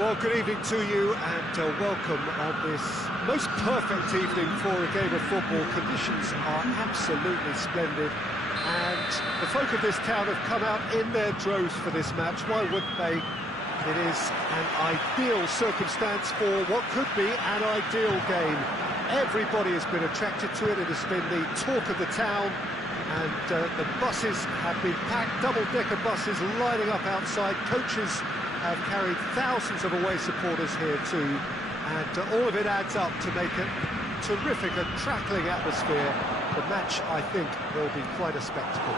Well, good evening to you and welcome on this most perfect evening for a game of football. Conditions are absolutely splendid and the folk of this town have come out in their droves for this match. Why wouldn't they? It is an ideal circumstance for what could be an ideal game. Everybody has been attracted to it. It has been the talk of the town. And the buses have been packed, double-decker buses lining up outside. Coaches have carried thousands of away supporters here too, and all of it adds up to make it terrific, a crackling atmosphere. The match, I think, will be quite a spectacle.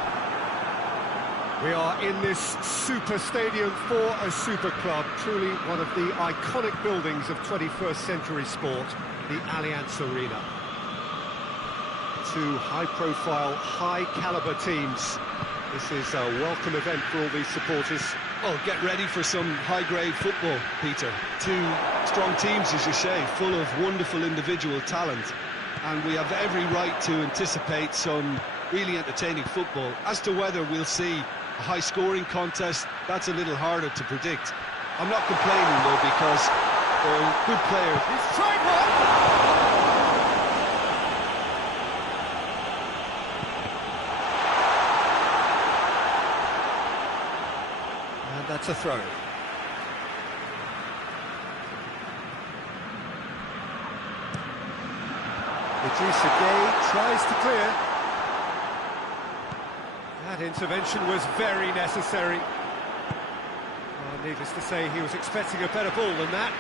We are in this super stadium for a super club, truly one of the iconic buildings of 21st century sport, the Allianz Arena. Two high-profile, high-caliber teams. This is a welcome event for all these supporters. Oh, get ready for some high-grade football, Peter. Two strong teams, as you say, full of wonderful individual talent. And we have every right to anticipate some really entertaining football. As to whether we'll see a high-scoring contest, that's a little harder to predict. I'm not complaining, though, because they're good players. He's tried one! And that's a throw. Diachi tries to clear. That intervention was very necessary. Well, needless to say, he was expecting a better ball than that.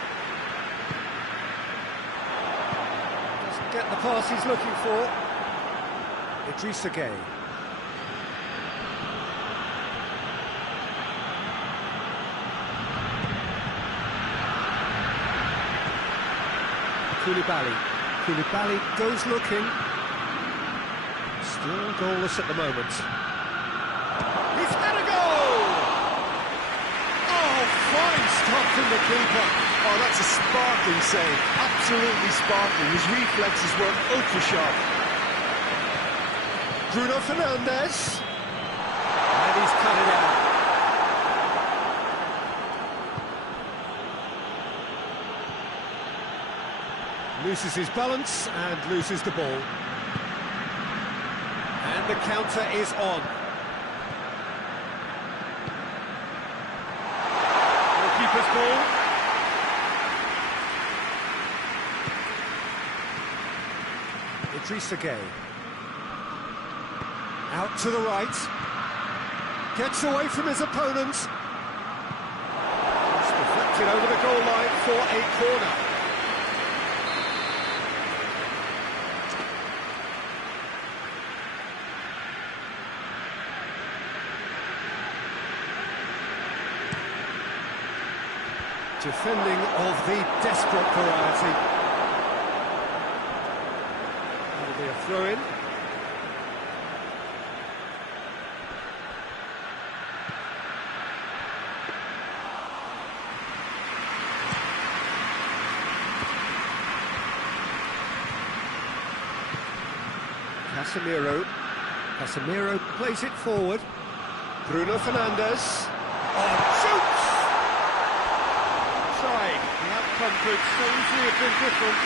Doesn't get the pass he's looking for. Diachi. Koulibaly goes looking. Still goalless at the moment. He's had a goal! Oh, fine stop from the keeper. Oh, that's a sparkling save. Absolutely sparkling. His reflexes were ultra-sharp. Bruno Fernandes. And he's cut it out. Loses his balance and loses the ball. And the counter is on. Goalkeeper's ball. Diachi. Out to the right. Gets away from his opponent. It's deflected over the goal line for a corner. Defending of the desperate variety. That'll be a throw-in. Casemiro plays it forward. Bruno Fernandes. Oh, shoots! The outcome could so easily have been different.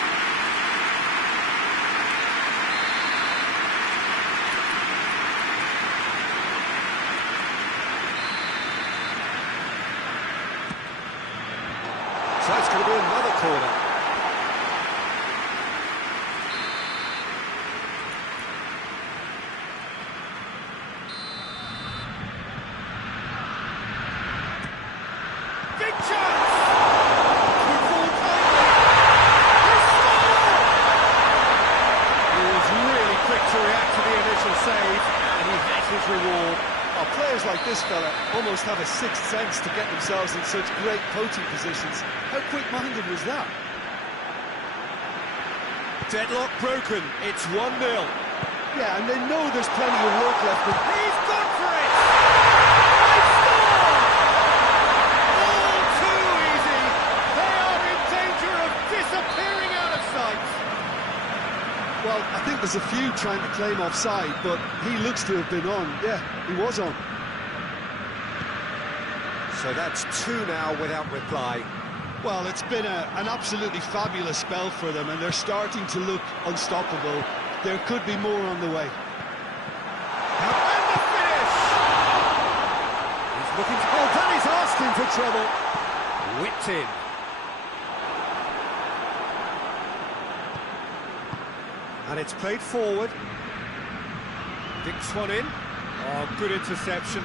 So it's going to be another corner. Big chance! To react to the initial save, and he has his reward. Oh, players like this fella almost have a sixth sense to get themselves in such great coaching positions. How quick-minded was that? Deadlock broken, it's 1-0. Yeah, and they know there's plenty of work left. But he's gone for it! They score! All too easy. They are in danger of disappearing out of sight. Well, I think there's a few trying to claim offside, but he looks to have been on. Yeah, he was on. So that's 2 now without reply. Well, it's been an absolutely fabulous spell for them, and they're starting to look unstoppable. There could be more on the way. And the finish! He's looking to... Oh, Danny's asking for trouble. Whipped in. And it's played forward. Dinks one in. Oh, good interception.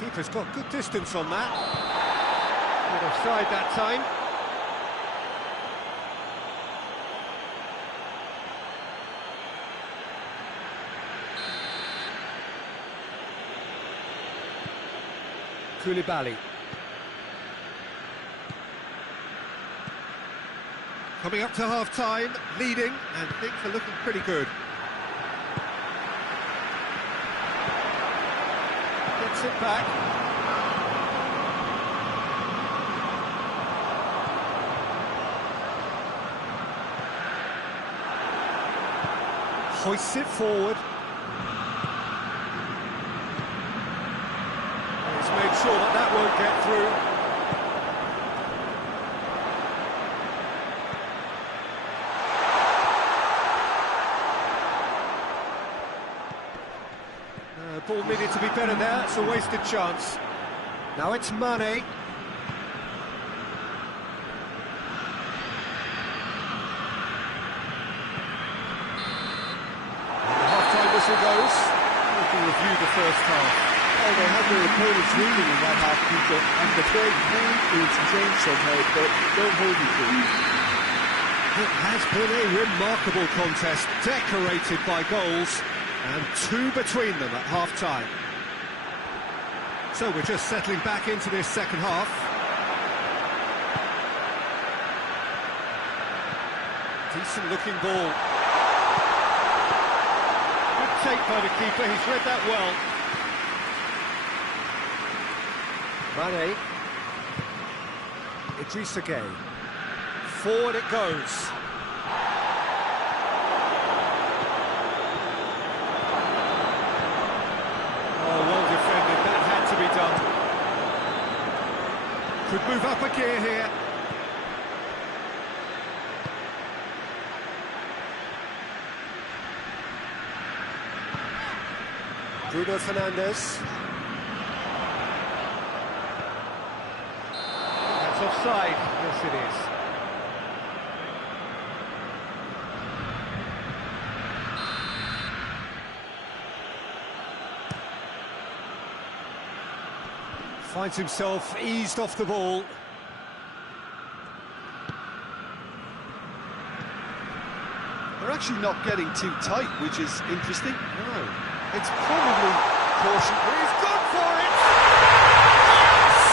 Keeper's got good distance on that. Good offside that time. Koulibaly. Coming up to half-time, leading, and things are looking pretty good. Gets it back. Hoists it forward. He's made sure that that won't get through. Ball needed to be better there, it's a wasted chance. Now it's Mane. The half-time whistle goes. We can review the first half. Oh, they had their opponents reeling in that half, Peter, and the break may change somehow, but don't hold me to it. It has been a remarkable contest, decorated by goals. And two between them at half-time. So we're just settling back into this second half. Decent-looking ball. Good take by the keeper, he's read that well. Mane. Idrissa Gueye. Forward it goes. Could move up a gear here. Bruno Fernandes. That's offside. Yes, it is. Finds himself eased off the ball. They're actually not getting too tight, which is interesting. No. It's probably caution. He's gone for it! Yes!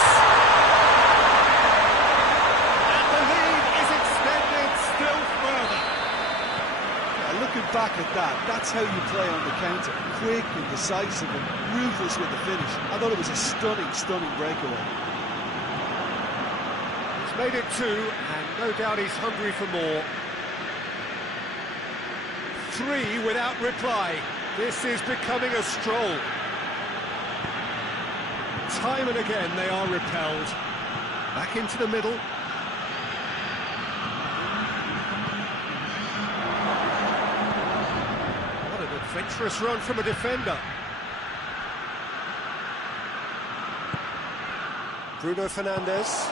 And the lead is extended still further. Yeah, looking back at that, that's how you play on the counter. Quick and decisive and ruthless with the finish. I thought it was a stunning breakaway. He's made it two, and no doubt he's hungry for more. Three without reply. This is becoming a stroll. Time and again they are repelled. Back into the middle. What an adventurous run from a defender. Bruno Fernandes.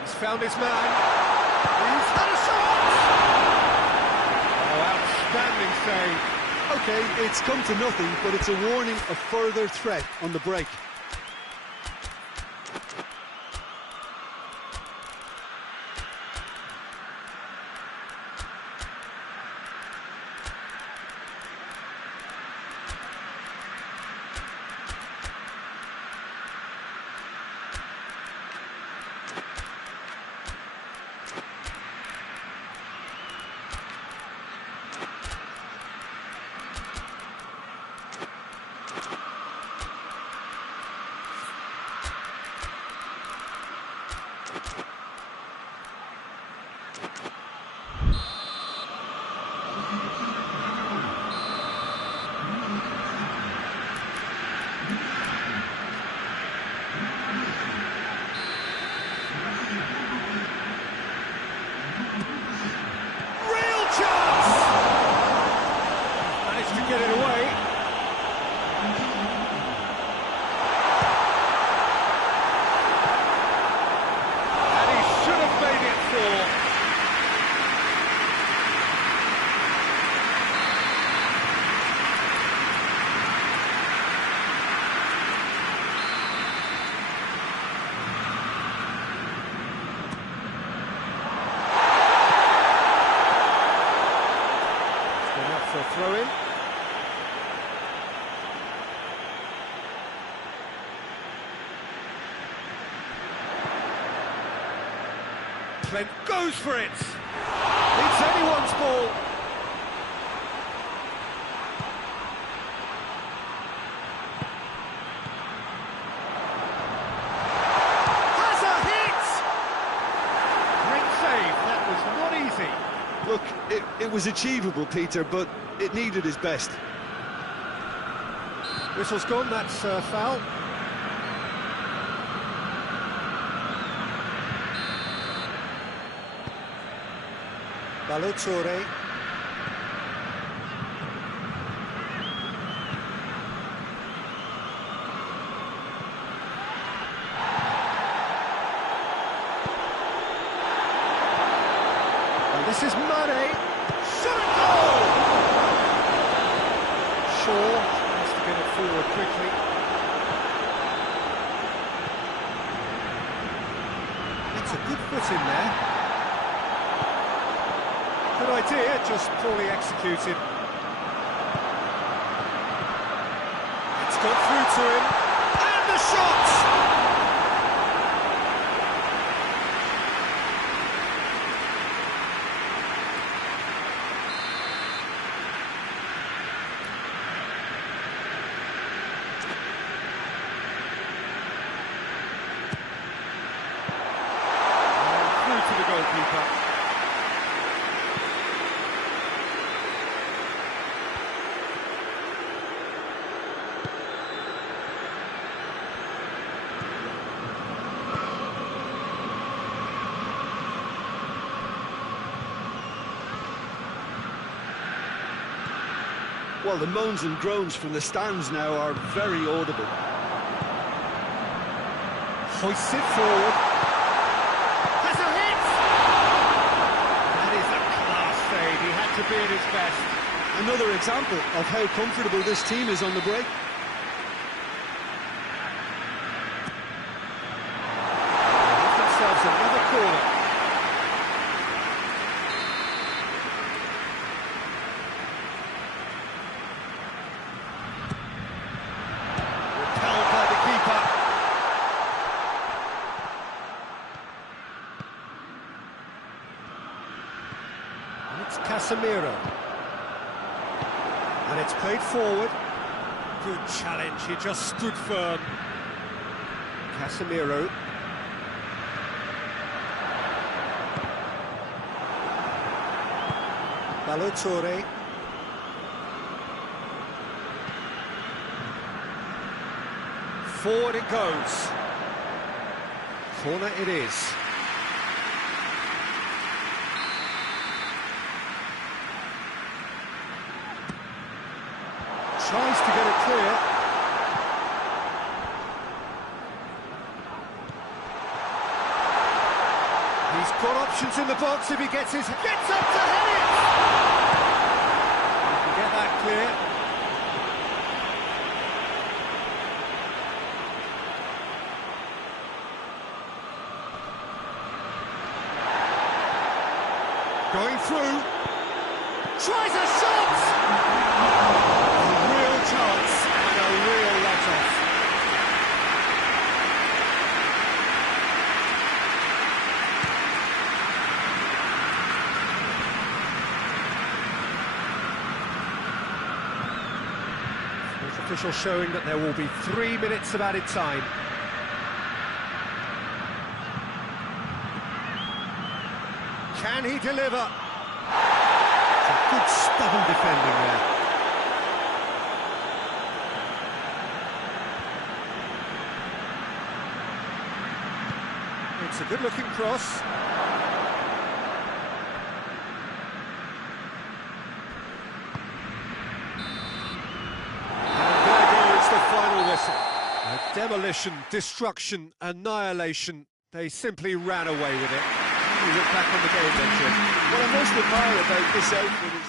He's found his man. He's had a shot! Oh, outstanding save. Okay, it's come to nothing, but it's a warning of further threat on the break. Goes for it! It's anyone's ball! Has a hit! Great save, that was not easy. Look, it was achievable, Peter, but it needed his best. Whistle's gone, that's foul. Balotore. And this is Mane. Shot and goal! Shaw has to get it forward quickly. It's a good foot in there. Good idea, just poorly executed. It's got through to him, and the shot! And through to the goalkeeper. Well, the moans and groans from the stands now are very audible. Hoists it forward. Has a hit! That is a class save. He had to be at his best. Another example of how comfortable this team is on the break. Give themselves another corner. Repelled by the keeper. And it's Casemiro. And it's played forward. Good challenge, he just stood firm. Casemiro. Balotore. Forward it goes. Corner it is. Tries to get it clear. He's got options in the box if he gets up to head it! He can get that clear. Going through. Tries a shot! A real chance and a real let-off. Official showing that there will be 3 minutes of added time. Can he deliver? Some good stubborn defending there. It's a good-looking cross. Demolition, destruction, annihilation. They simply ran away with it. You look back on the game then, Jim. What I most admire about this outfit is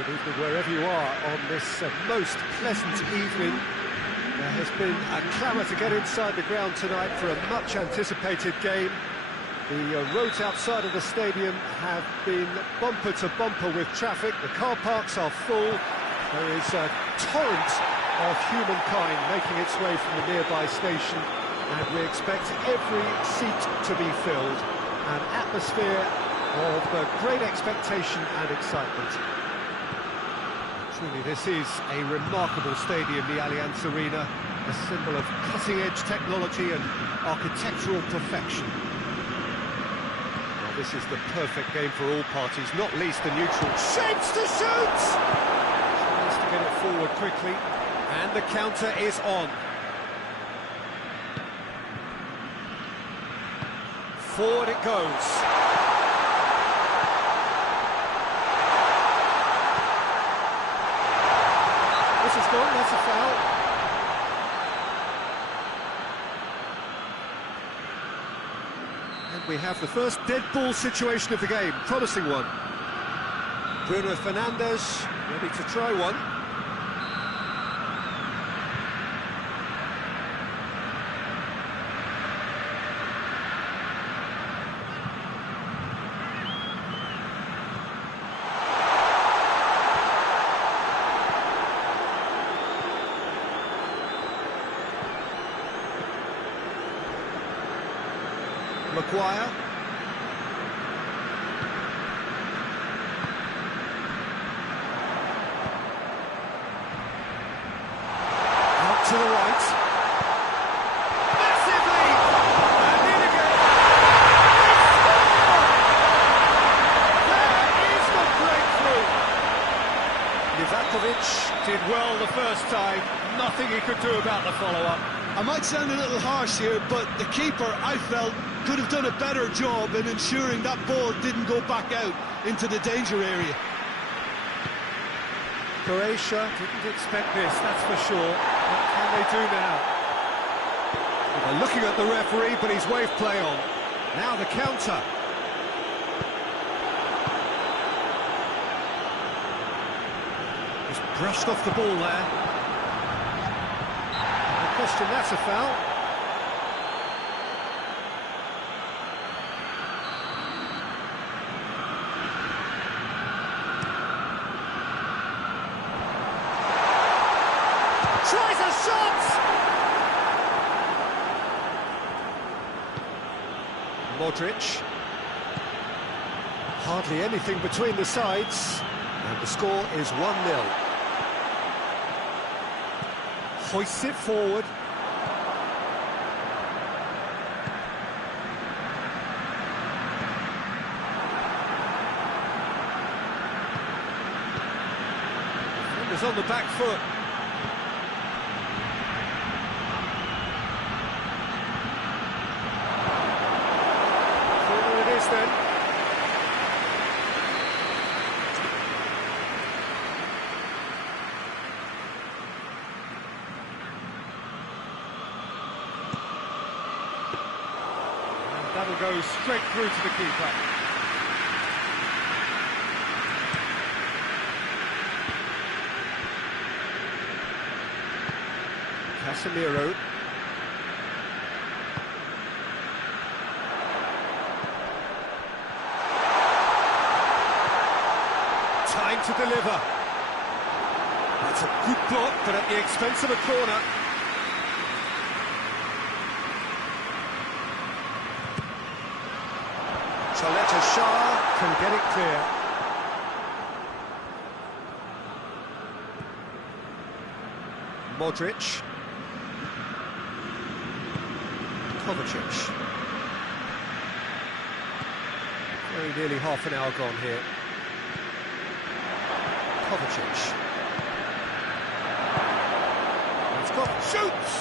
Good evening wherever you are on this most pleasant evening. There has been a clamour to get inside the ground tonight for a much-anticipated game. The roads outside of the stadium have been bumper to bumper with traffic. The car parks are full. There is a torrent of humankind making its way from the nearby station, and we expect every seat to be filled. An atmosphere of great expectation and excitement. Truly, this is a remarkable stadium, the Allianz Arena, a symbol of cutting-edge technology and architectural perfection. Well, this is the perfect game for all parties, not least the neutral. Shapes to shoot! Tries to get it forward quickly, and the counter is on. Forward it goes. This is gone, that's a foul. And we have the first dead ball situation of the game, promising one. Bruno Fernandes ready to try one. Maguire. Out to the right. Massive lead! And in again! There is the breakthrough! Livakovic did well the first time. Nothing he could do about the follow-up. I might sound a little harsh here, but the keeper, I felt, could have done a better job in ensuring that ball didn't go back out into the danger area. Croatia didn't expect this, that's for sure. What can they do now? They're looking at the referee, but he's waved play on. Now the counter. Just brushed off the ball there. No question, that's a foul. Tries a shot! Modric. Hardly anything between the sides. And the score is 1-0. Hoists it forward. Defender's on the back foot. Then. And that'll go straight through to the keeper. Casemiro. Time to deliver. That's a good block, but at the expense of a corner. Chaleta Shah can get it clear. Modric. Kovacic. Very nearly half an hour gone here. Kovacic. It's got shoots!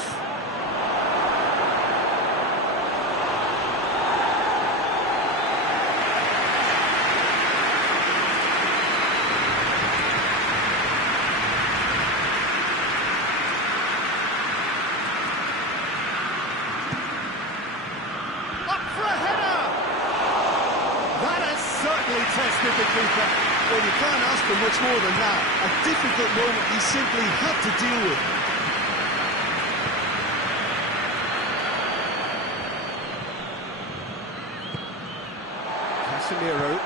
Up for a header! That has certainly tested the keeper. Well, you can't ask for much more than that. A difficult moment he simply had to deal with. Casemiro,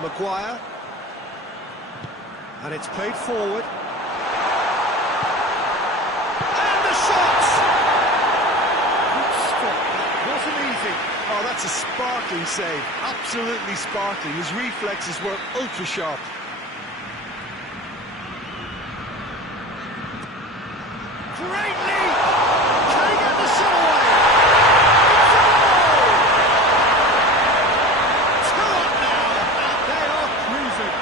Maguire, and it's played forward. And the shot! Good stop, that wasn't easy. Oh, that's a sparkling save, absolutely sparkling. His reflexes were ultra sharp. Great lead! Can he get the shot away? It's a goal! 2 up now, and they are cruising.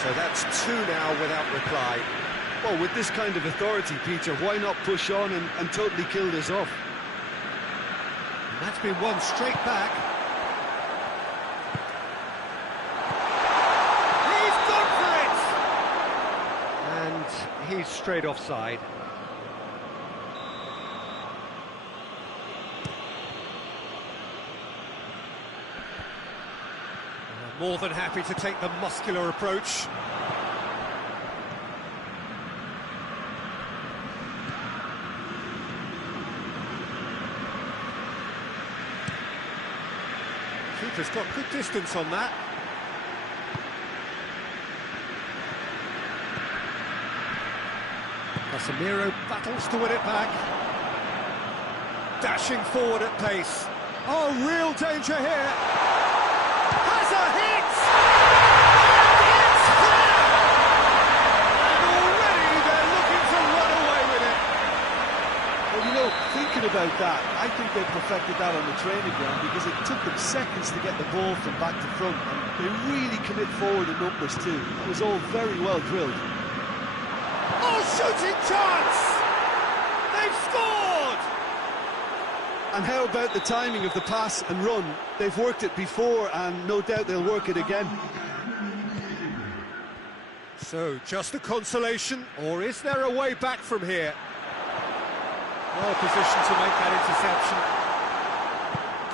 So that's 2 now without reply. Well, with this kind of authority, Peter, why not push on and totally kill this off? And that's been won straight back. He's gone for it! And he's straight offside. More than happy to take the muscular approach. Keeper's got good distance on that. Casemiro battles to win it back. Dashing forward at pace. Oh, real danger here. Has a hit! And it's there! And already they're looking to run away with it. Well, you know, thinking about that, I think they perfected that on the training ground because it took them seconds to get the ball from back to front, and they really commit forward in numbers too. It was all very well drilled. Oh, shooting chance! They've scored! And how about the timing of the pass and run? They've worked it before, and no doubt they'll work it again. So, just a consolation, or is there a way back from here? Well positioned to make that interception.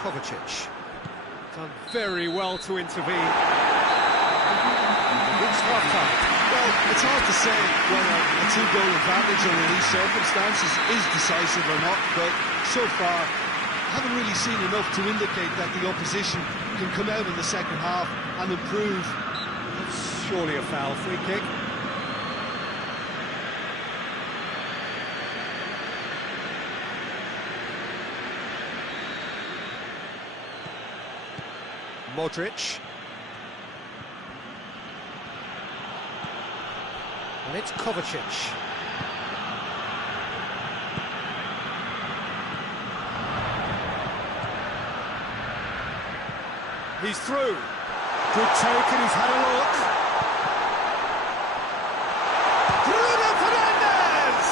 Kovacic. Done very well to intervene. It's half-time. Well, it's hard to say whether a 2-goal advantage under these circumstances is decisive or not, but so far, I haven't really seen enough to indicate that the opposition can come out in the second half and improve. That's surely a foul, free kick. Modric. And it's Kovacic. He's through. Good take, and he's had a look. Bruno Fernandes!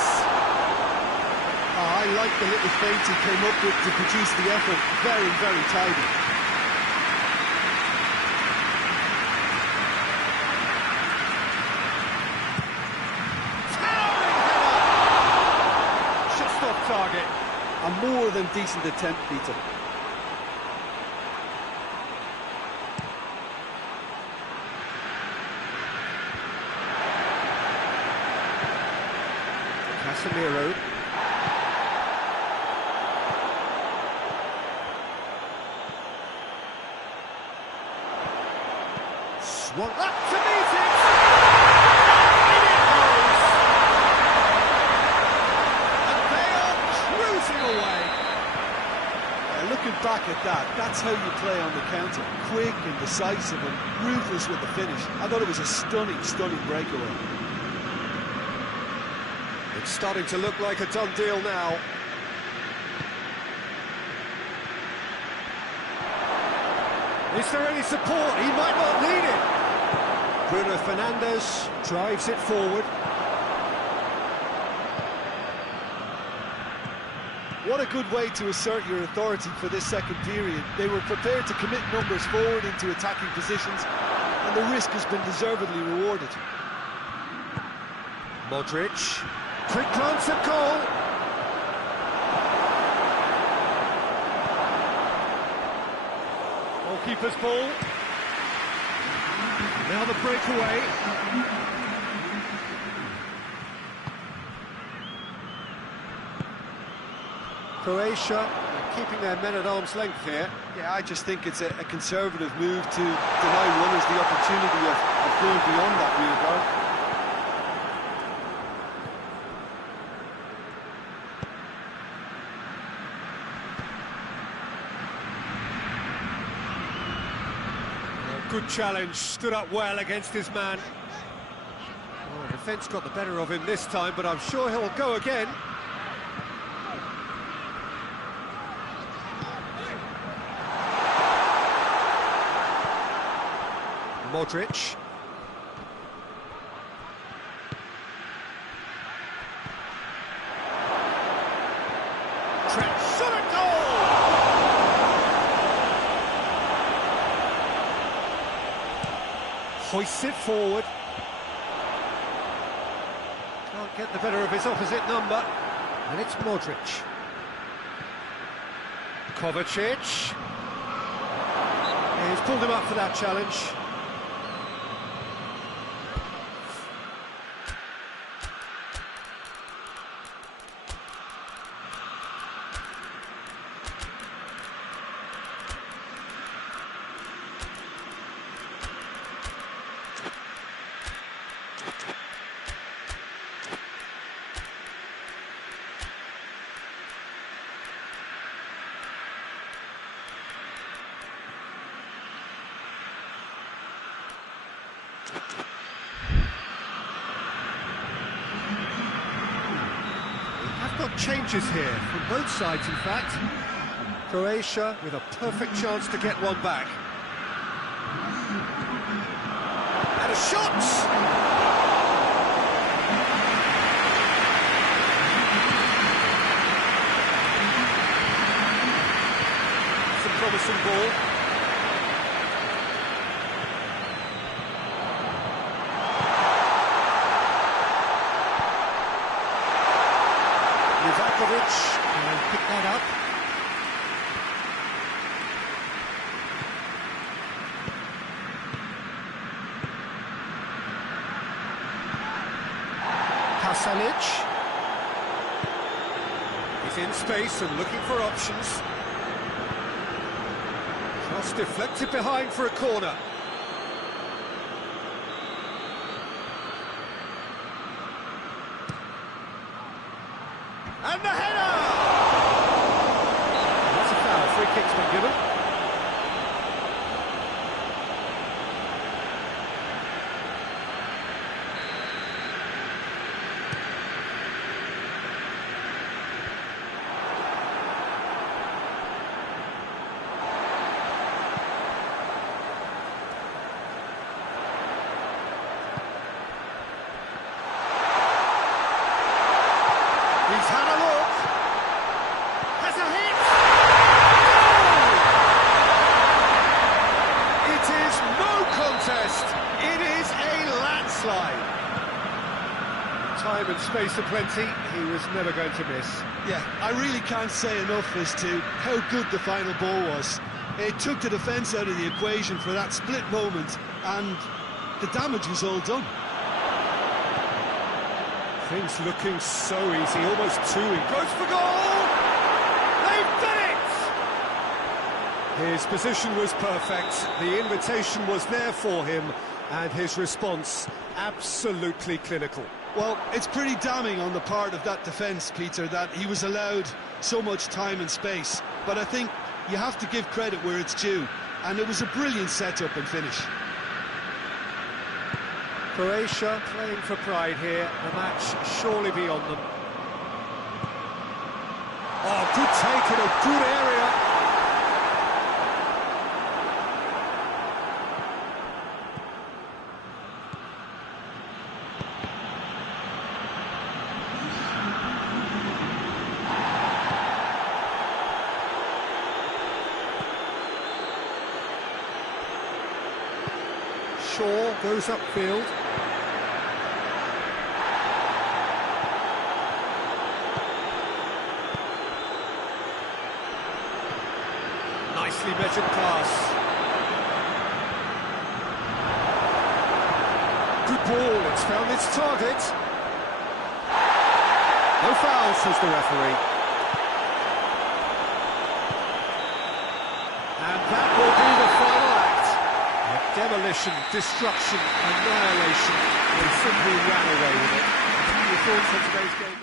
Oh, I like the little feint he came up with to produce the effort. Very, very tidy. Target. A more than decent attempt, Peter. Casemiro. Swung up to meet it. Looking back at that, that's how you play on the counter. Quick and decisive and ruthless with the finish. I thought it was a stunning, stunning breakaway. It's starting to look like a done deal now. Is there any support? He might not need it. Bruno Fernandes drives it forward. What a good way to assert your authority for this second period. They were prepared to commit numbers forward into attacking positions, and the risk has been deservedly rewarded. Modric, quick glance at goal. Oh, Goalkeeper's ball. Now the breakaway. Croatia keeping their men at arm's length here. Yeah, I just think it's a conservative move to deny runners the opportunity of going beyond that rear guard. Good challenge, stood up well against his man. Oh, the defence got the better of him this time, but I'm sure he'll go again. Modric. Trent shot at goal! Hoists it forward. Can't get the better of his opposite number. And it's Modric. Kovacic. Yeah, he's pulled him up for that challenge. Got changes here from both sides, in fact. Croatia with a perfect chance to get one back. And a shot! It's a promising ball. And pick that up. Kasanic. He's in space and looking for options. Cross deflected behind for a corner. And the header! That's a foul. Free kick's been given. He's had a look. Has a hit. Goal! It is no contest. It is a landslide. Time and space aplenty. He was never going to miss. Yeah, I really can't say enough as to how good the final ball was. It took the defence out of the equation for that split moment, and the damage was all done. Things looking so easy, almost too easy. Goes for goal! They've done it! His position was perfect, the invitation was there for him, and his response absolutely clinical. Well, it's pretty damning on the part of that defence, Peter, that he was allowed so much time and space. But I think you have to give credit where it's due, and it was a brilliant set-up and finish. Croatia playing for pride here, the match surely beyond them. Oh, good take in a good area. Shaw goes upfield. Nicely measured pass. Good ball, it's found its target. No foul, says the referee. And that will be the final act. Demolition, destruction, annihilation. They simply ran away with it. Your thoughts on today's game?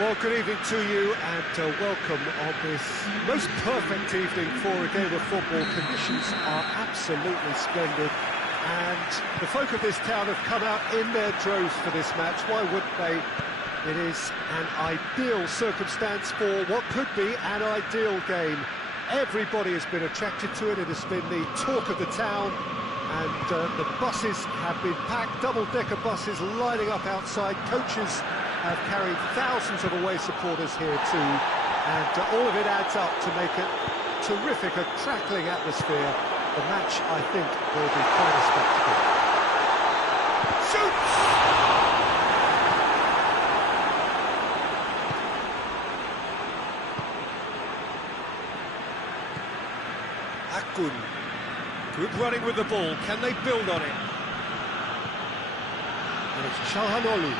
Well, good evening to you and welcome on this most perfect evening for a game of football. Conditions are absolutely splendid and the folk of this town have come out in their droves for this match. Why wouldn't they? It is an ideal circumstance for what could be an ideal game. Everybody has been attracted to it. It has been the talk of the town and the buses have been packed, double-decker buses lining up outside. Coaches have carried thousands of away supporters here too, and all of it adds up to make it terrific, a crackling atmosphere. The match, I think, will be quite a spectacle. Shoots! Akun. Good running with the ball. Can they build on it? And it's Çalhanoğlu.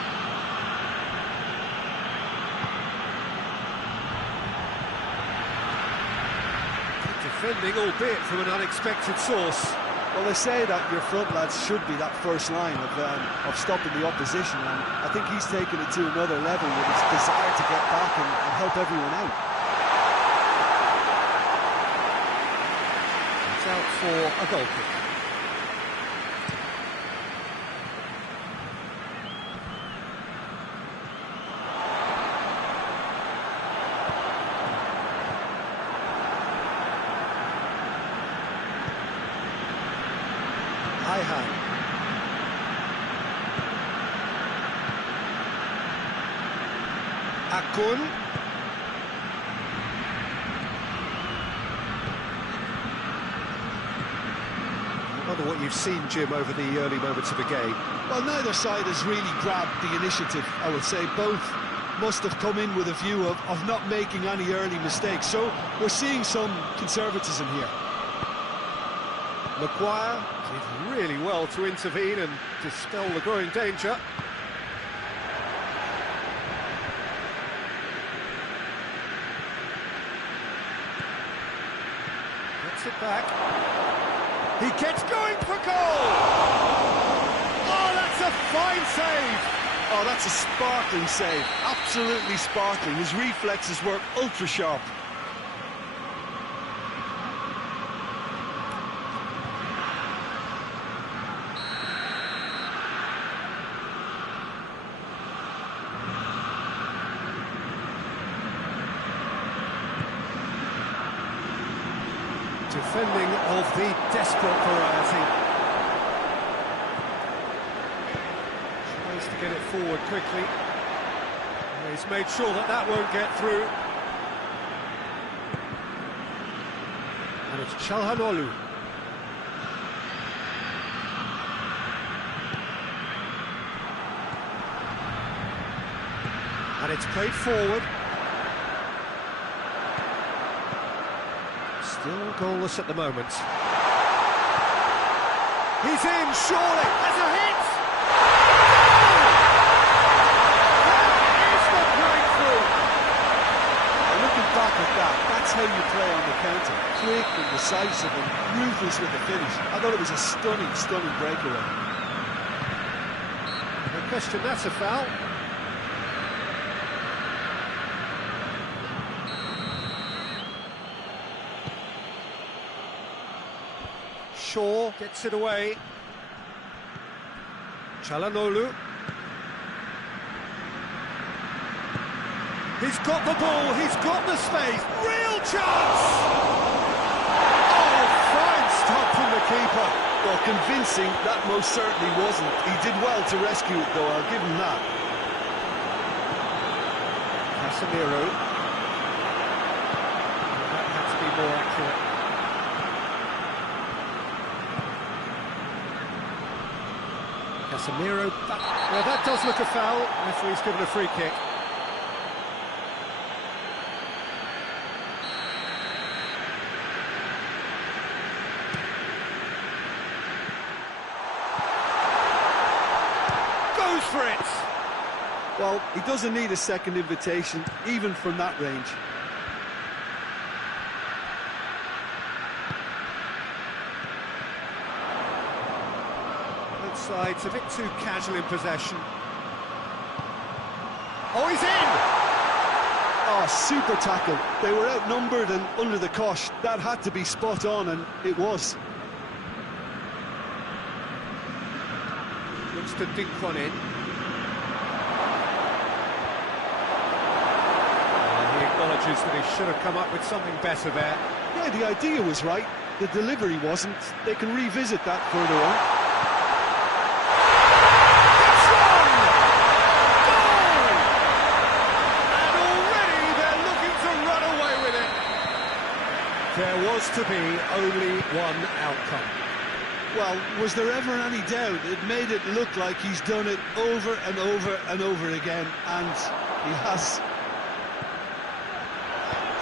Defending, albeit from an unexpected source. Well, they say that your front lads should be that first line of stopping the opposition, and I think he's taken it to another level with his desire to get back and help everyone out. It's out for a goal kick. Akun. I wonder what you've seen, Jim, over the early moments of the game? Well, neither side has really grabbed the initiative, I would say. Both must have come in with a view of not making any early mistakes. So we're seeing some conservatism here. Maguire did really well to intervene and dispel the growing danger. Gets it back. He gets going for goal! Oh, that's a fine save! Oh, that's a sparkling save. Absolutely sparkling. His reflexes were ultra sharp. Defending of the desperate variety. Tries to get it forward quickly. He's made sure that that won't get through. And it's Çalhanoğlu. And it's played forward. Still goalless at the moment. He's in, surely! Has a hit! That is the breakthrough! Looking back at that, that's how you play on the counter. Quick and decisive and ruthless with the finish. I thought it was a stunning, stunning breakaway. No question, that's a foul. Shaw gets it away. Çalhanoğlu. He's got the ball, he's got the space. Real chance! Oh, fine stop from the keeper. Well, convincing, that most certainly wasn't. He did well to rescue it, though, I'll give him that. Casemiro. That had to be more accurate. Casemiro, well, that does look a foul. Referee's given a free kick. Goes for it! Well, he doesn't need a second invitation, even from that range. Side's a bit too casual in possession. Oh, he's in! Oh, super tackle. They were outnumbered and under the cosh. That had to be spot on, and it was. Looks to dink one in. He acknowledges that he should have come up with something better there. Yeah, the idea was right. The delivery wasn't. They can revisit that further on. There was to be only one outcome. Well, was there ever any doubt? It made it look like he's done it over and over and over again, and he has.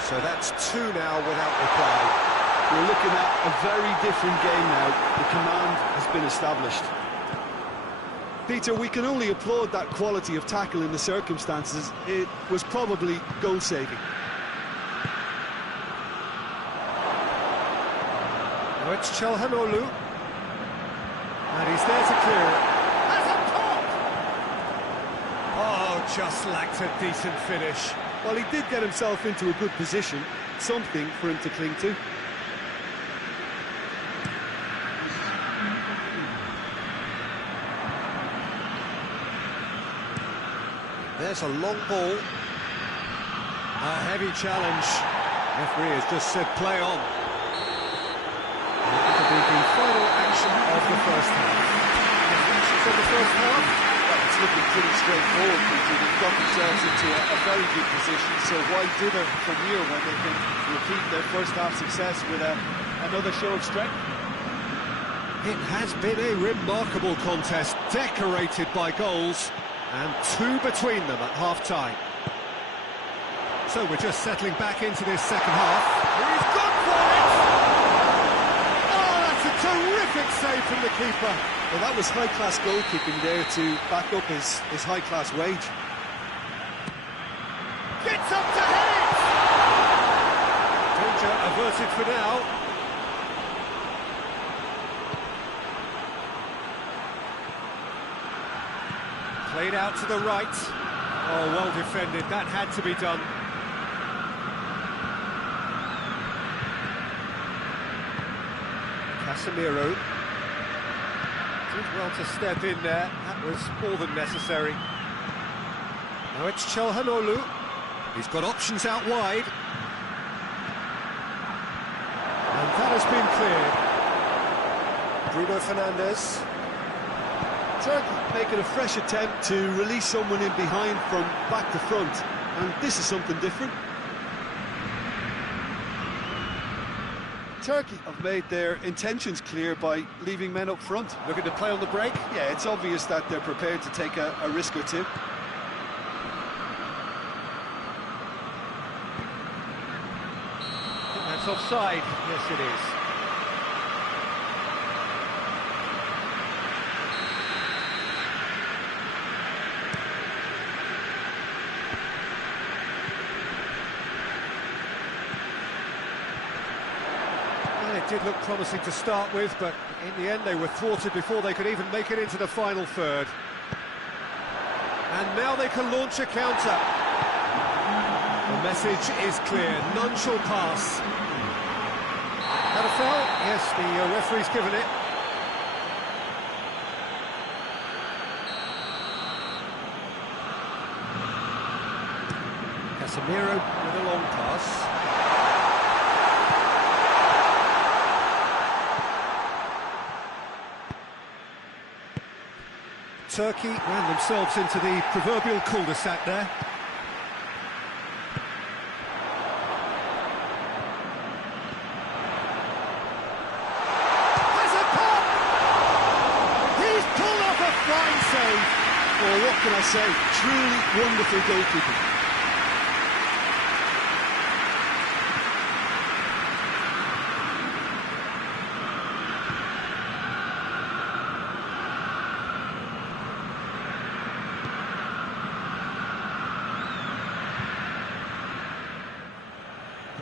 So that's two now without reply. We're looking at a very different game now. The command has been established. Peter, we can only applaud that quality of tackle in the circumstances. It was probably goal-saving. Now it's Çalhanoğlu. And he's there to clear it. Has a pop! Oh, just lacked a decent finish. Well, he did get himself into a good position. Something for him to cling to. There's a long ball. A heavy challenge. Referee has just said play on. It'll be the final action of the first half. Reflections on the first half? Well, it's looking pretty straightforward, Peter. They've got themselves into a very good position, so why dither from here when they can repeat their first half success with another show of strength? It has been a remarkable contest, decorated by goals, and 2 between them at half-time. So we're just settling back into this second half. He's gone for it! Oh, that's a terrific save from the keeper. Well, that was high-class goalkeeping there to back up his high-class wage. Gets up to head it! Danger averted for now. Played out to the right. Oh, well defended. That had to be done. Casemiro did well to step in there. That was more than necessary. Now it's Çalhanoğlu. He's got options out wide. And that has been cleared. Bruno Fernandes. Turkey making a fresh attempt to release someone in behind from back to front, and this is something different. Turkey have made their intentions clear by leaving men up front. Looking to play on the break. Yeah, it's obvious that they're prepared to take a risk or two. I think that's offside. Yes, it is. It did look promising to start with, but in the end they were thwarted before they could even make it into the final third. And now they can launch a counter. The message is clear, none shall pass. Had a foul? Yes, the referee's given it. Casemiro with a long pass. Turkey ran themselves into the proverbial cul-de-sac there. Has a pop! He's pulled off a fine save. Well, what can I say? Truly wonderful goalkeeping.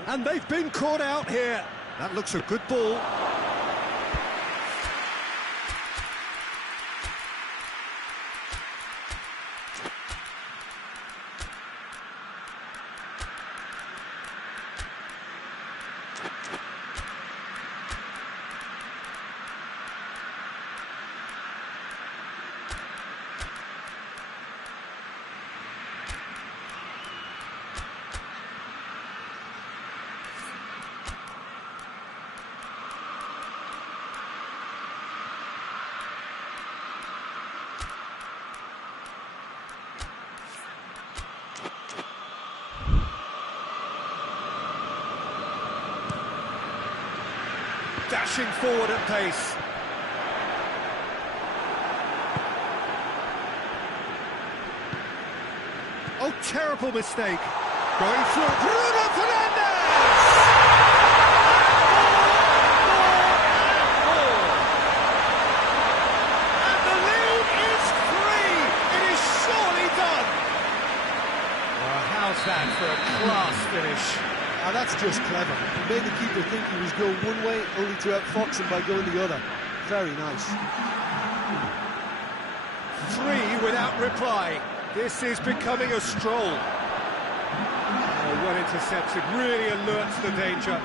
And they've been caught out here. That looks a good ball. Dashing forward at pace. Oh, terrible mistake. Going through. Bruno Fernandes! And the lead is 3. It is surely done. Well, how's that for a class finish? Now that's just clever. He made the keeper think he was going one way, only to outfox him by going the other. Very nice. 3 without reply. This is becoming a stroll. Oh, well intercepted, really alerts the danger.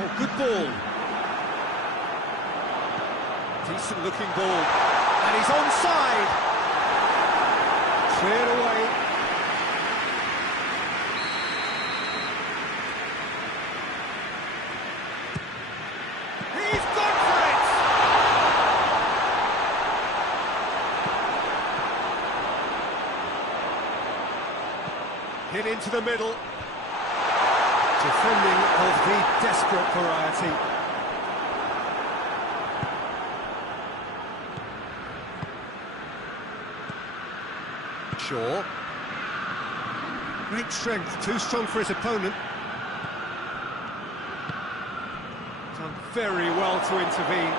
Oh, good ball. Decent looking ball. And he's onside. Cleared away. He's gone for it! into the middle. Defending of the desperate variety. Shaw. Great strength, too strong for his opponent. Done very well to intervene.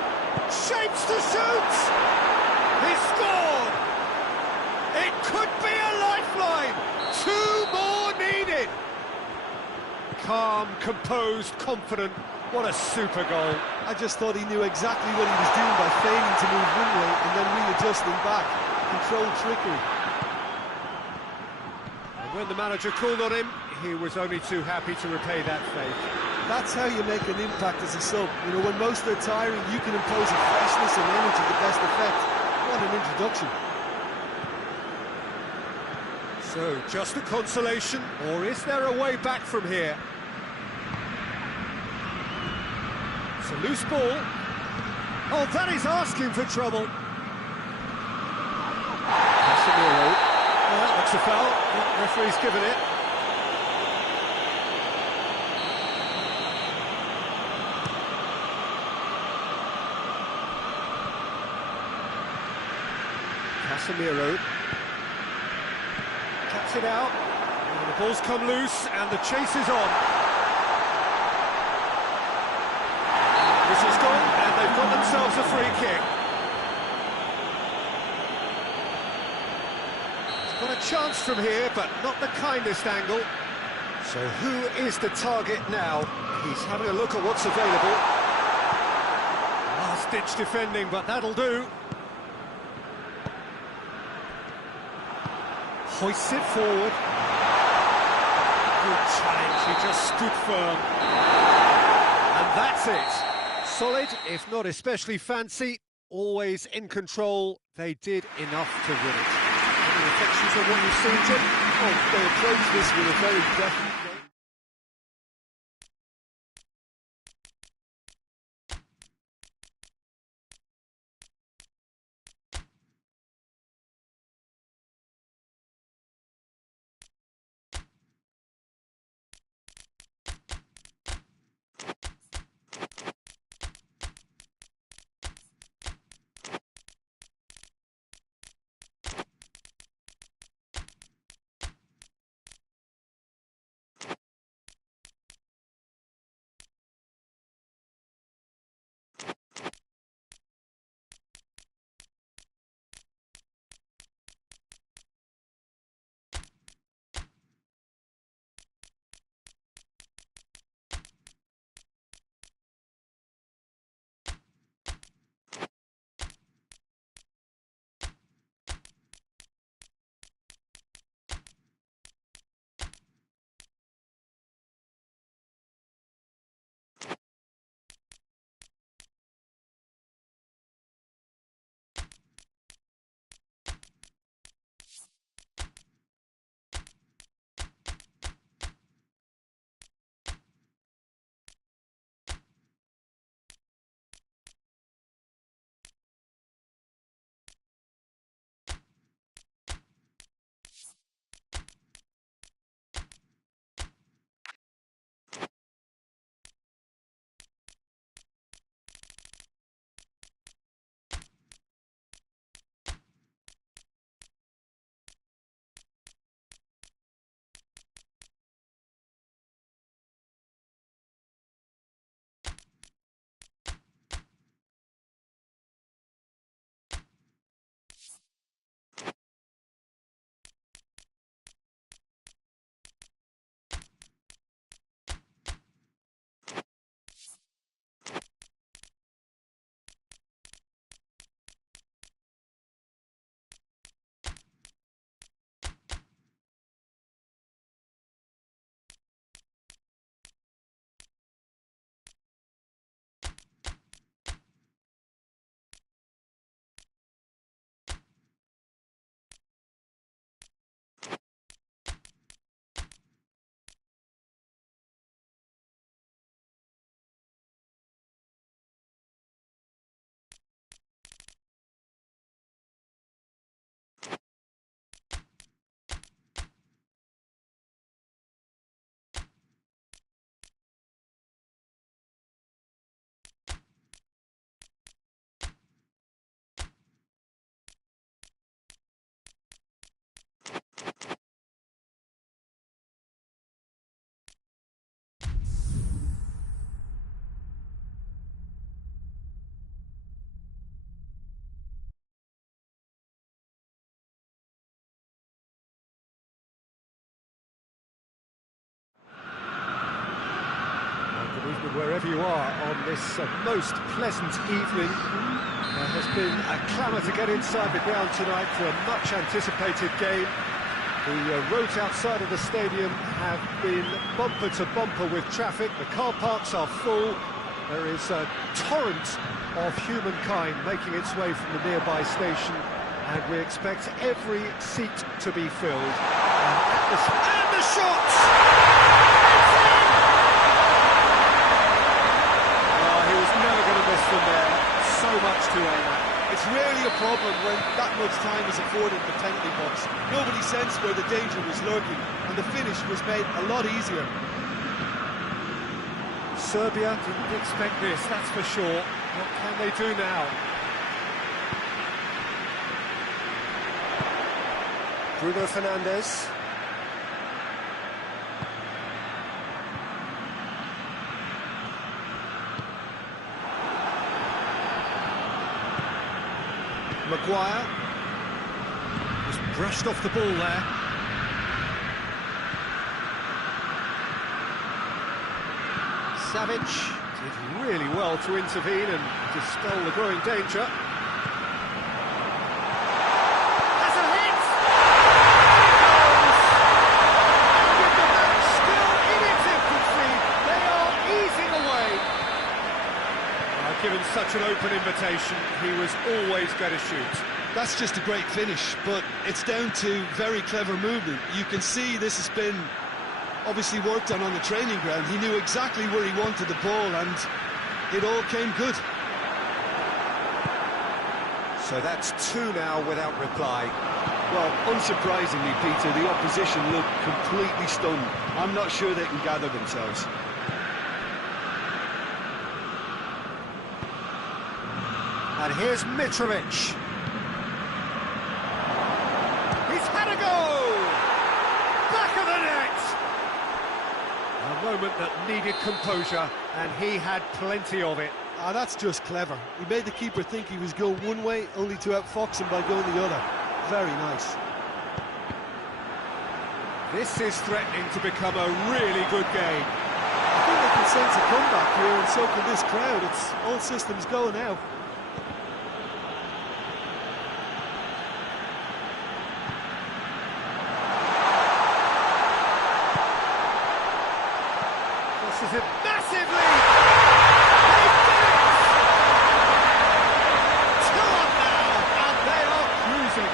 Shapes to shoot! He scored! It could be a lifeline! 2 more needed! Calm, composed, confident. What a super goal. I just thought he knew exactly what he was doing by failing to move one way and then readjusting back. Controlled trickery. And when the manager called on him, he was only too happy to repay that faith. That's how you make an impact as a sub. You know, when most are tiring, you can impose a freshness and energy to best effect. What an introduction. So, just a consolation, or is there a way back from here? It's a loose ball. Oh, that is asking for trouble. Casemiro. Oh, that looks a foul. The referee's given it. Casemiro. Cuts it out. And the ball's come loose, and the chase is on. This is gone, and they've got themselves a free kick. He's got a chance from here, but not the kindest angle. So who is the target now? He's having a look at what's available. Last-ditch defending, but that'll do. Hoists it forward. Good challenge, he just stood firm. And that's it. Solid, if not especially fancy, always in control. They did enough to win it. Any reflections on what you've seen, Jim? Oh, they approached this with a very definite Evening wherever you are on this most pleasant evening. There has been a clamour to get inside the ground tonight for a much anticipated game. The roads outside of the stadium have been bumper to bumper with traffic. The car parks are full. There is a torrent of humankind making its way from the nearby station, and we expect every seat to be filled. And the shot! Oh, he was never going to miss from there. So much to aim at. It's rarely a problem when that much time is afforded in the penalty box. Nobody sensed where the danger was lurking, and the finish was made a lot easier. Serbia didn't expect this, that's for sure. What can they do now? Bruno Fernandes. Maguire. Just brushed off the ball there. Savic did really well to intervene and dispel the growing danger. Has a hit! And with the match still in its infancy, they are easing away. Given such an open invitation, he was always going to shoot. That's just a great finish, but it's down to very clever movement. You can see this has been obviously worked on the training ground. He knew exactly where he wanted the ball, and it all came good. So that's two now without reply. Well, unsurprisingly, Peter, the opposition looked completely stunned. I'm not sure they can gather themselves. And here's Mitrovic. He's had a go! Back of the net! A moment that needed composure, and he had plenty of it. Ah, that's just clever. He made the keeper think he was going one way, only to outfox him by going the other. Very nice. This is threatening to become a really good game. I think they can sense a comeback here, and so can this crowd. It's all systems go now. This is it massively! They did it! 2-1 now, and they are cruising.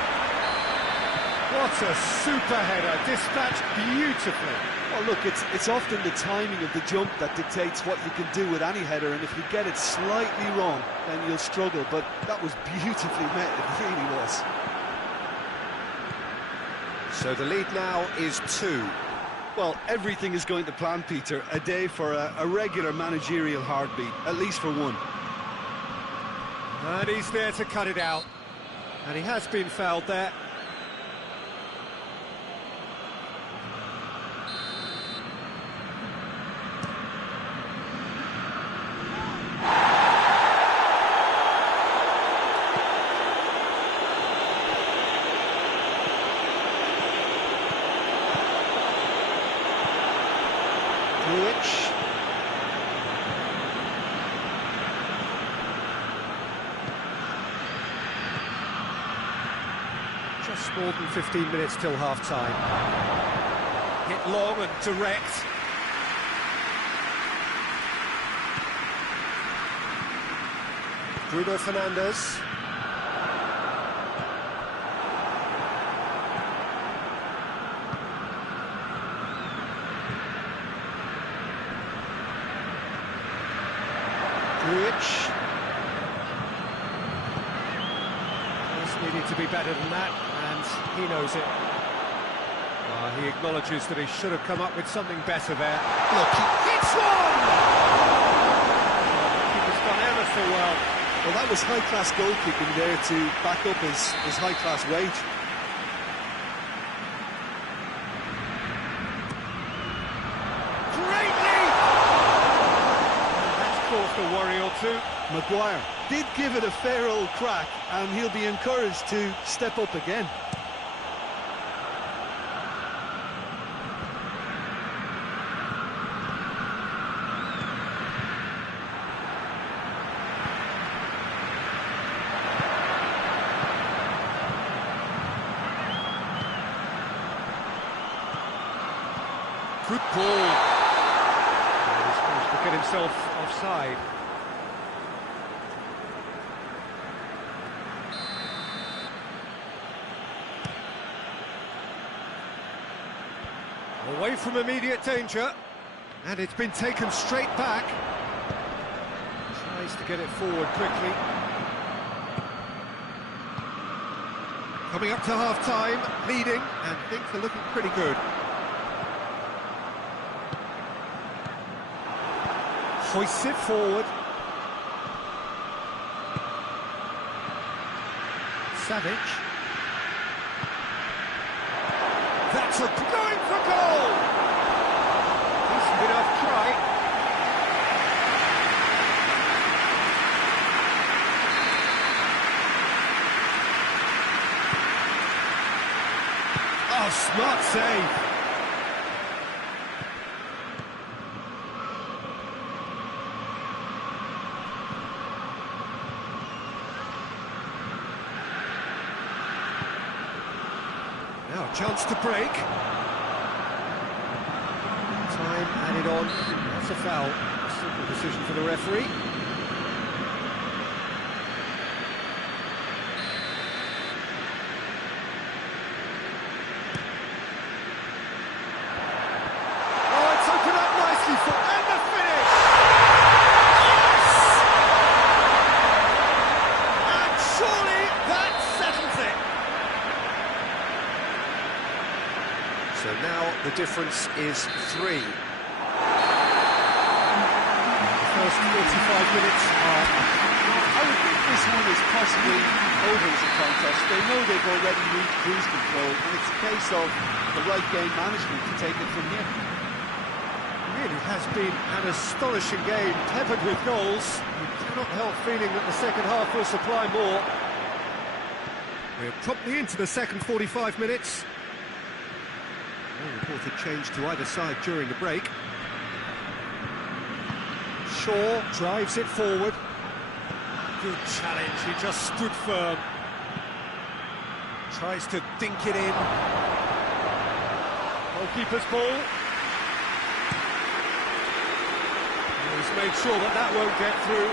What a super header, dispatched beautifully. Well, look, it's often the timing of the jump that dictates what you can do with any header, and if you get it slightly wrong, then you'll struggle, but that was beautifully met, it really was. So the lead now is 2. Well, everything is going to plan, Peter. A day for a regular managerial heartbeat, at least for one. And he's there to cut it out. And he has been fouled there. Just more than 15 minutes till half-time. Hit long and direct. Bruno Fernandes. Diachi. Just needed to be better than that, and he knows it. He acknowledges that he should have come up with something better there. Look, he hits one! The keeper's done ever so well. Well, that was high-class goalkeeping there to back up his high-class wage. Great lead! That's caused a worry or two. Maguire did give it a fair old crack, and he'll be encouraged to step up again. get himself offside. Away from immediate danger, and it's been taken straight back. Tries to get it forward quickly. Coming up to half-time, leading, and things are looking pretty good. Hoists it forward. Savic. That's a going for goal! Decent enough try. Oh, smart save. Now, chance to break. Time added on. That's a foul. Simple decision for the referee. Oh, it's opened up nicely for... And the finish! Yes! And surely that settles it. So now the difference is 3. The first 45 minutes are... I would think this one is possibly over as a contest. They know they've already moved cruise control, and it's a case of the right game management to take it from here. It really has been an astonishing game, peppered with goals. You cannot help feeling that the second half will supply more. We're promptly into the second 45 minutes. No reported change to either side during the break. Shaw drives it forward. Good challenge, he just stood firm. Tries to dink it in. Goalkeeper's ball. He's made sure that that won't get through.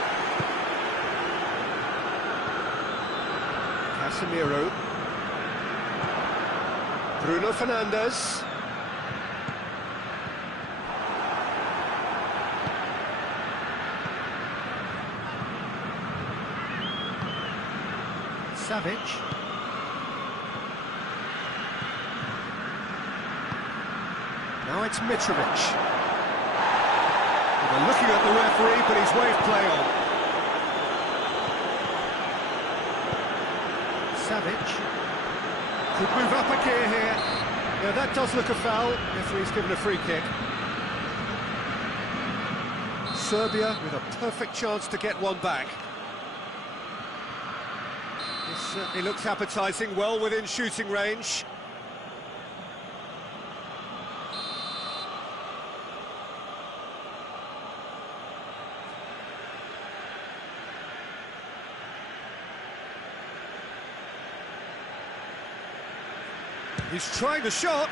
Casemiro. Bruno Fernandes. Savic. Now it's Mitrovic. They're looking at the referee, but he's waved play on. Savic. Could move up a gear here. Yeah, that does look a foul. Referee's given a free kick. Serbia with a perfect chance to get one back. This certainly looks appetising, well within shooting range. He's trying the shot.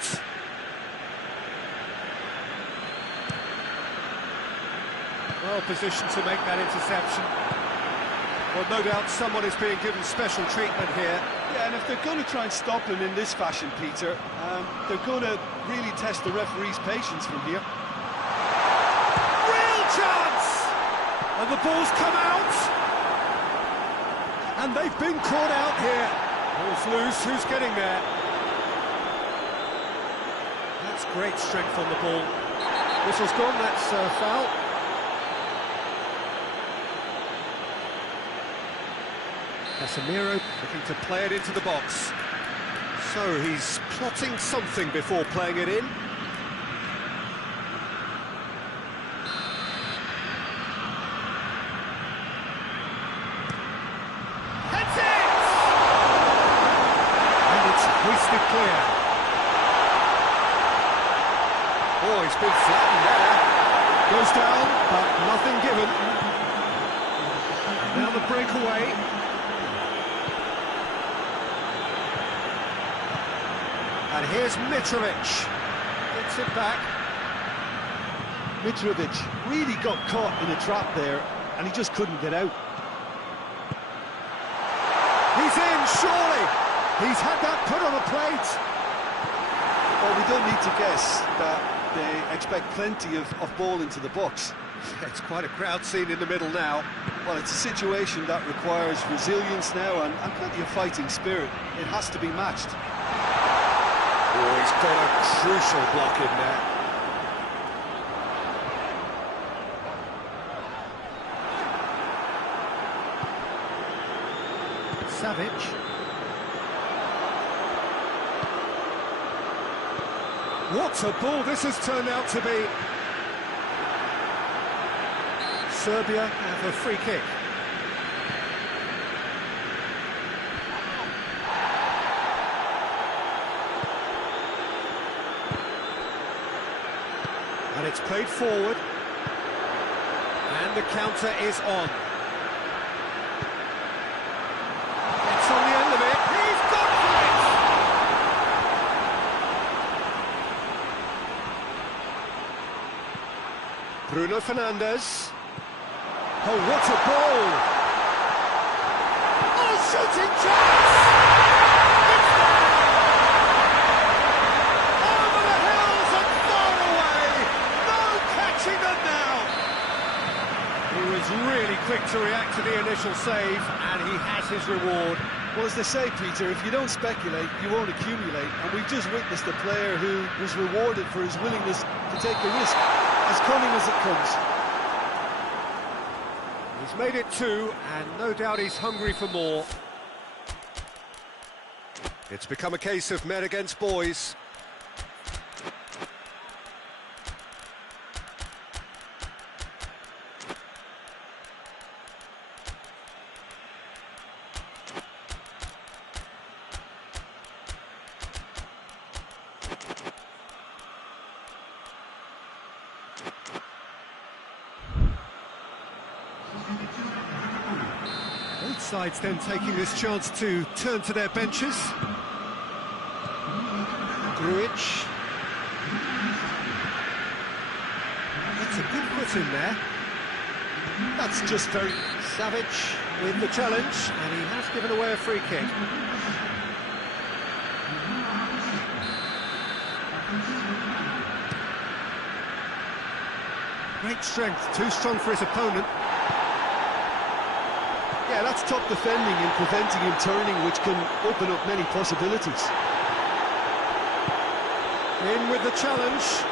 Well positioned to make that interception. Well, no doubt someone is being given special treatment here. Yeah, and if they're going to try and stop him in this fashion, Peter, they're going to really test the referee's patience from here. Real chance! And the ball's come out. And they've been caught out here. Ball's loose, who's getting there? That's great strength on the ball. Whistle's gone, that's a foul. Casemiro looking to play it into the box. So he's plotting something before playing it in. Heads it! And it's hoisted clear. Oh, he's been flattened there. Goes down, but nothing given. Now the breakaway. And here's Mitrovic. Gets it back. Mitrovic really got caught in a trap there, and he just couldn't get out. He's in, surely! He's had that put on a plate! Well, we don't need to guess that they expect plenty of ball into the box. It's quite a crowd scene in the middle now. Well, it's a situation that requires resilience now and plenty of fighting spirit. It has to be matched. Oh, he's got a crucial block in there. Savic. What a ball this has turned out to be. Serbia have a free kick. And it's played forward. And the counter is on. It's on the end of it. He's gone for it! Bruno Fernandes. Oh, what a goal! Oh, shooting chance! It's there! Over the hills and far away! No catching them now! He was really quick to react to the initial save, and he has his reward. Well, as they say, Peter, if you don't speculate, you won't accumulate. And we've just witnessed a player who was rewarded for his willingness to take the risk, as cunning as it comes. He's made it two, and no doubt he's hungry for more. It's become a case of men against boys. Both sides then taking this chance to turn to their benches. Grujic. That's a good foot in there. That's just very... Savic with the challenge, and he has given away a free kick. Great strength, too strong for his opponent. Yeah, that's top defending and preventing him turning, which can open up many possibilities. In with the challenge.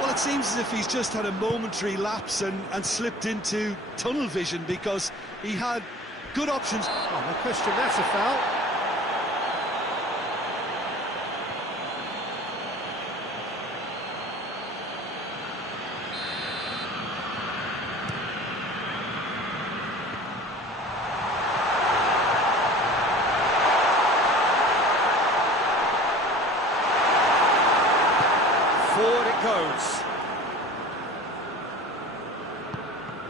Well, it seems as if he's just had a momentary lapse and slipped into tunnel vision, because he had good options. Oh, no question, that's a foul. Forward it goes.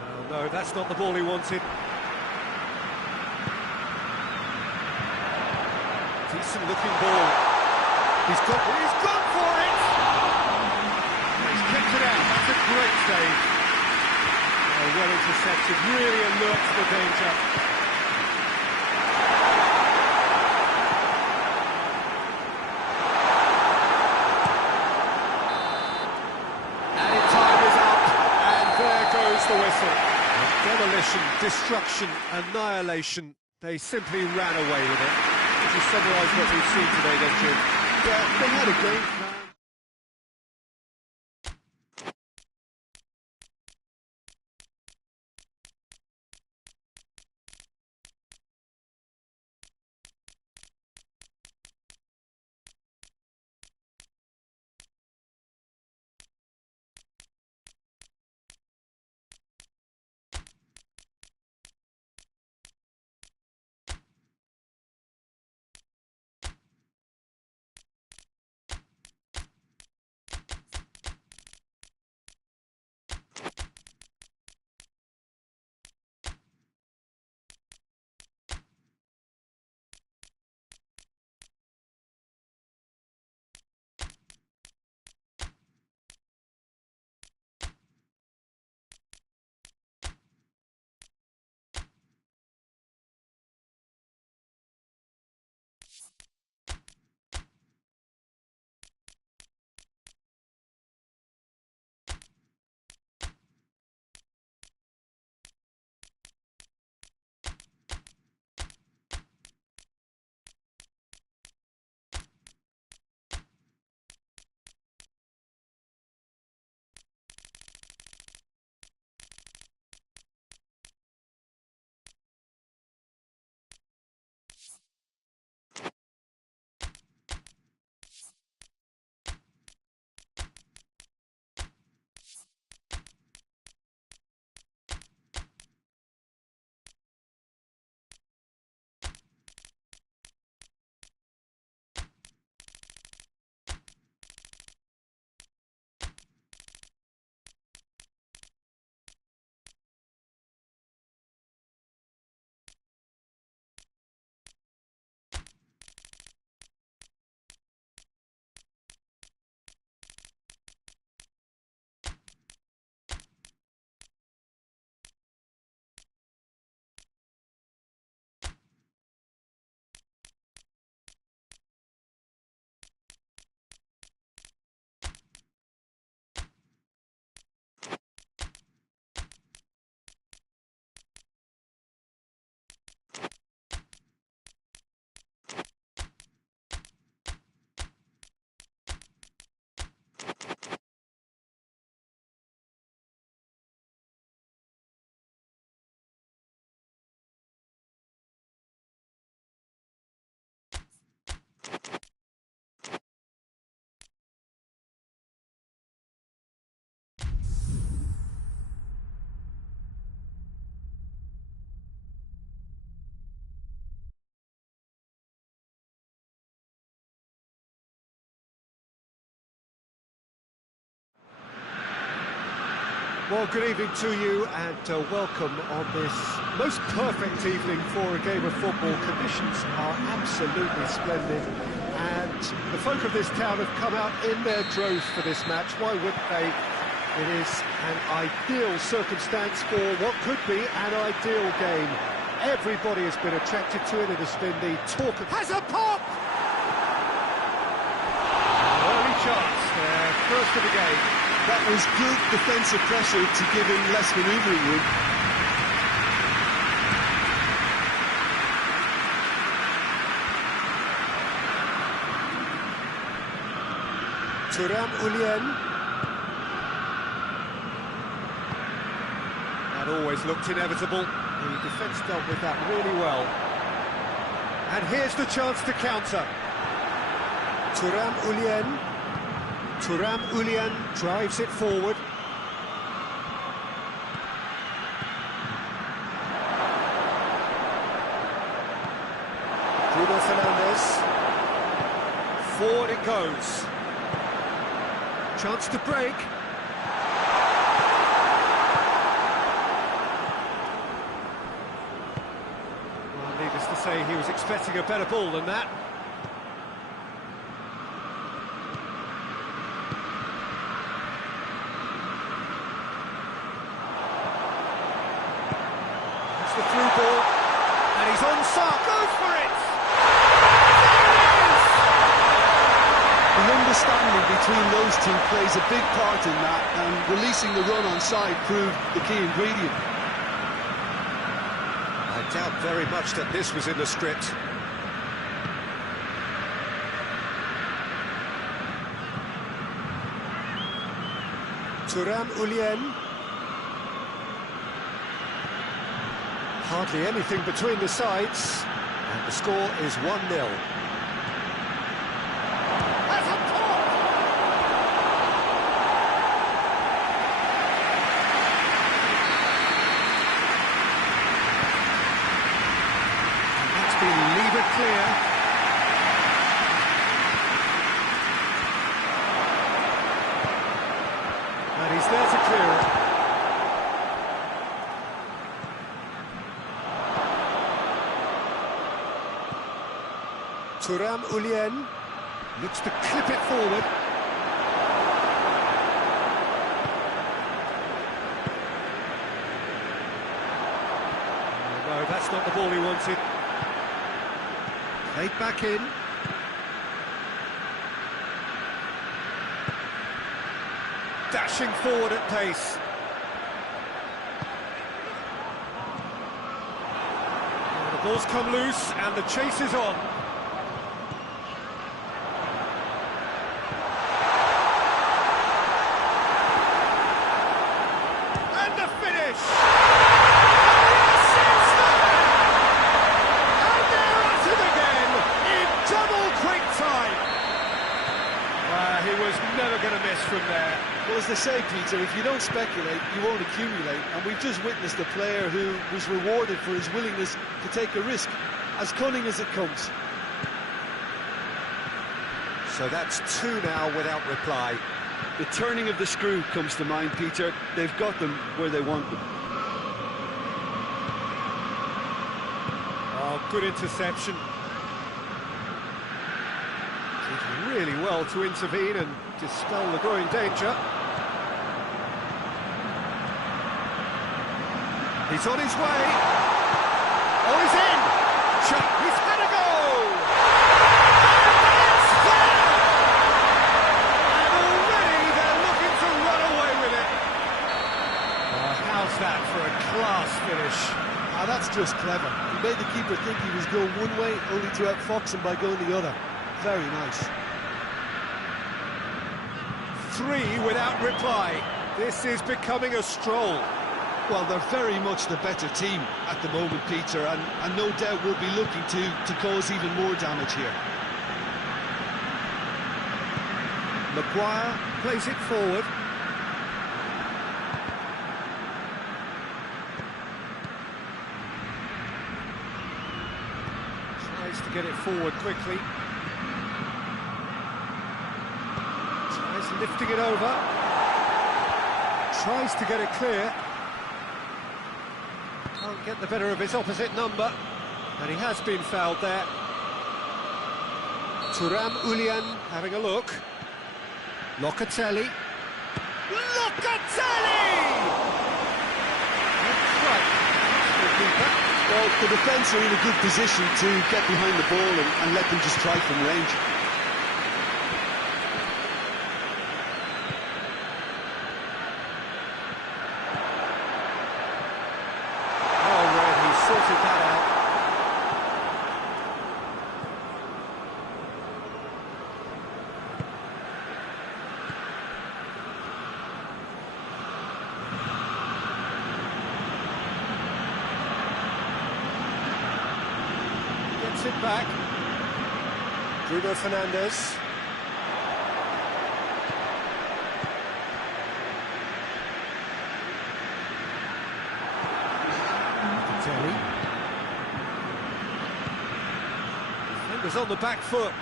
Oh, no, that's not the ball he wanted. Decent looking ball. He's gone for it! He's kicked it out. That's a great save. Oh, well intercepted. Really alert to the danger. Added time is up, and there goes the whistle. Demolition, destruction, annihilation. They simply ran away with it. To summarise what we've seen today, then, Jim. Yeah, they had a game plan. Well, good evening to you and welcome on this most perfect evening for a game of football. Conditions are absolutely splendid and the folk of this town have come out in their droves for this match. Why wouldn't they? It is an ideal circumstance for what could be an ideal game. Everybody has been attracted to it. It has been the talk of... Has a pop! Early chance there, first of the game. That was good defensive pressure to give him less manoeuvring room. Ulien. That always looked inevitable. The defence dealt with that really well. And here's the chance to counter. Ulien. Ulien drives it forward. Bruno Fernandes. Forward it goes. Chance to break. Well, needless to say, he was expecting a better ball than that. That's the through ball, and he's onside. Goes for it! The understanding between those two plays a big part in that, and releasing the run on side proved the key ingredient. I doubt very much that this was in the script. Ulien. Hardly anything between the sides, and the score is 1-0. Leave it clear. And he's there to clear it. Ulien looks to clip it forward. No, that's not the ball he wanted. Played back in. Dashing forward at pace. And the ball's come loose and the chase is on. And the finish! He was never going to miss from there. Well, as they say, Peter, if you don't speculate, you won't accumulate. And we've just witnessed a player who was rewarded for his willingness to take a risk, as cunning as it comes. So that's 2 now without reply. The turning of the screw comes to mind, Peter. They've got them where they want them. Oh, good interception. Did really well to intervene and dispel the growing danger. He's on his way. Oh, he's in! He's had a go! And it's there! And already they're looking to run away with it. How's that for a class finish? That's just clever. He made the keeper think he was going one way, only to outfox him by going the other. Very nice. 3 without reply. This is becoming a stroll. Well, they're very much the better team at the moment, Peter, and no doubt will be looking to cause even more damage here. Maguire plays it forward. Tries to get it forward quickly. Tries lifting it over. Tries to get it clear. Can't get the better of his opposite number. And he has been fouled there. DoanGioi having a look. Locatelli. Locatelli! Well, the defence are in a good position to get behind the ball and let them just try from range. Oh, Red, he sorted that out. Gets it back. Bruno Fernandes. Terry. Defenders on the back foot.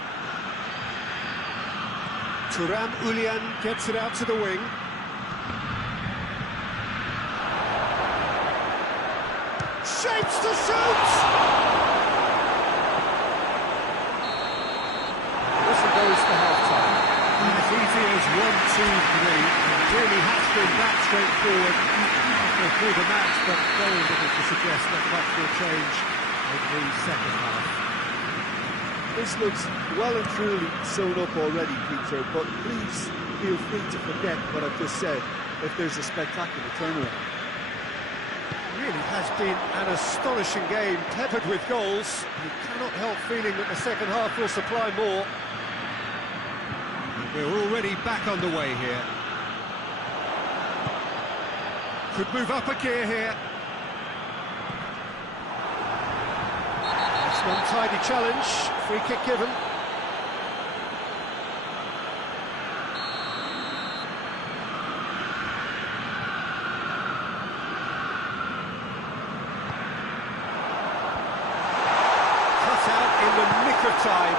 DoanGioi gets it out to the wing. Shapes to shoot! Whistle goes for half-time. As easy as 1, 2, 3. It really has been that straightforward through the match, but very little to suggest that much will change in the second half. This looks well and truly sewn up already, Peter, but please feel free to forget what I've just said if there's a spectacular turnaround. Really has been an astonishing game, peppered with goals. You cannot help feeling that the second half will supply more. We're already back underway here. Could move up a gear here. That's an untidy challenge. Free kick given. Cut out in the nick of time.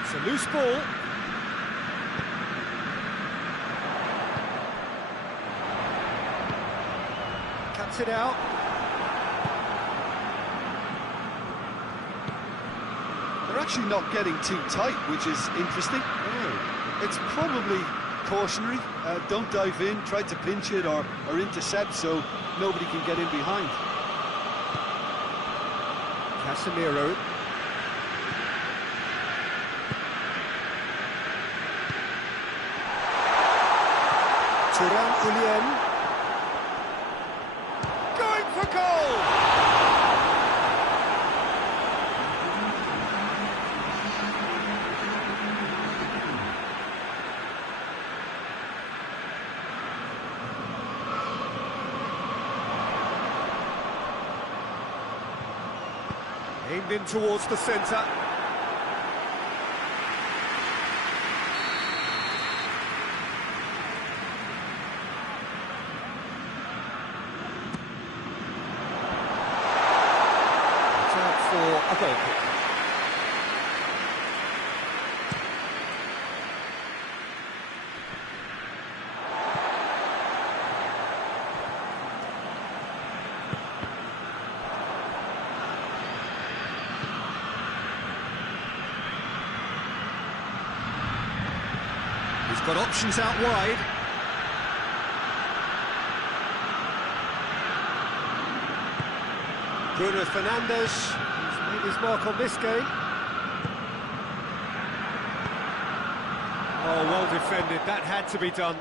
It's a loose ball. Cuts it out. They're actually not getting too tight, which is interesting. It's probably cautionary. Don't dive in, try to pinch it or intercept so nobody can get in behind. Casemiro. DoanGioi. Going for goal! Aimed in towards the centre. For a goal kick. He's got options out wide. Bruno Fernandes. Made his mark on this game. Oh, well defended. That had to be done.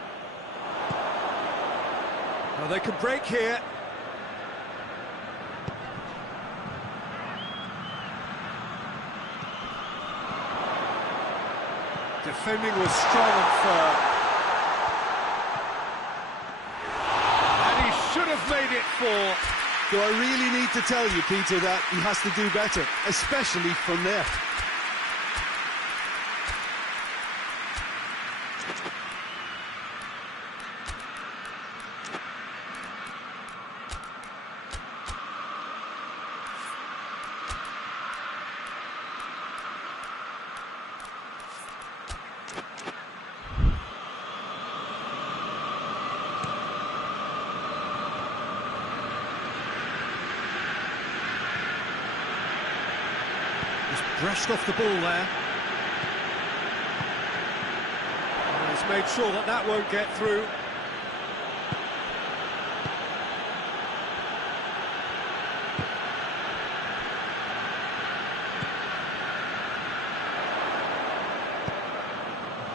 Well, they can break here. Defending was strong and firm. And he should have made it 4. Do I really need to tell you, Peter, that he has to do better, especially from there? Brushed off the ball there. And he's made sure that that won't get through.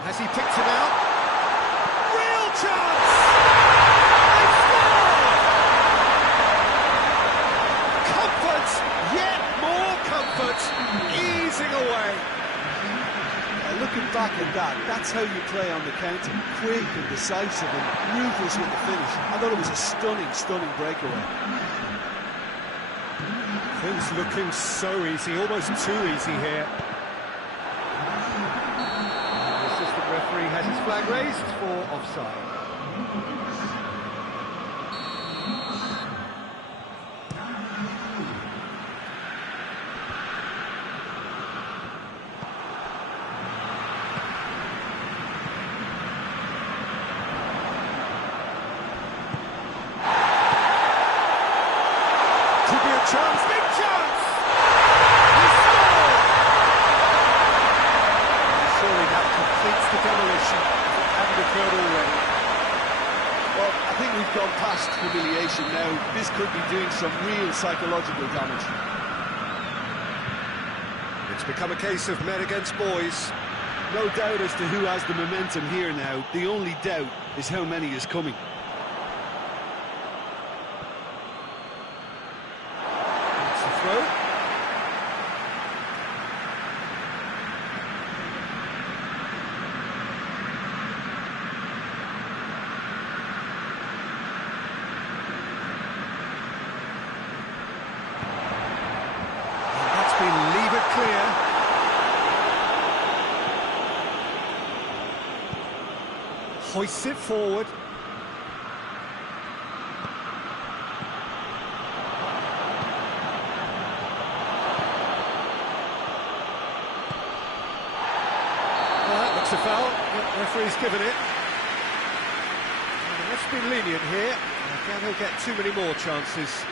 Has he picked him out? Real chance! They score! Comfort! Yet more comfort! Easing away. Looking back at that, that's how you play on the counter. Quick and decisive and ruthless with the finish. I thought it was a stunning breakaway. Things looking so easy, almost too easy here. The assistant referee has his flag raised for offside. Chance, big chance! He scored! Surely that completes the demolition. It hadn't occurred already. Well, I think we've gone past humiliation now. This could be doing some real psychological damage. It's become a case of men against boys. No doubt as to who has the momentum here now. The only doubt is how many is coming. Throw. That's been levered clear. Hoists it forward. Looks a foul. The referee's given it. The ref's been lenient here. I doubt he'll get too many more chances.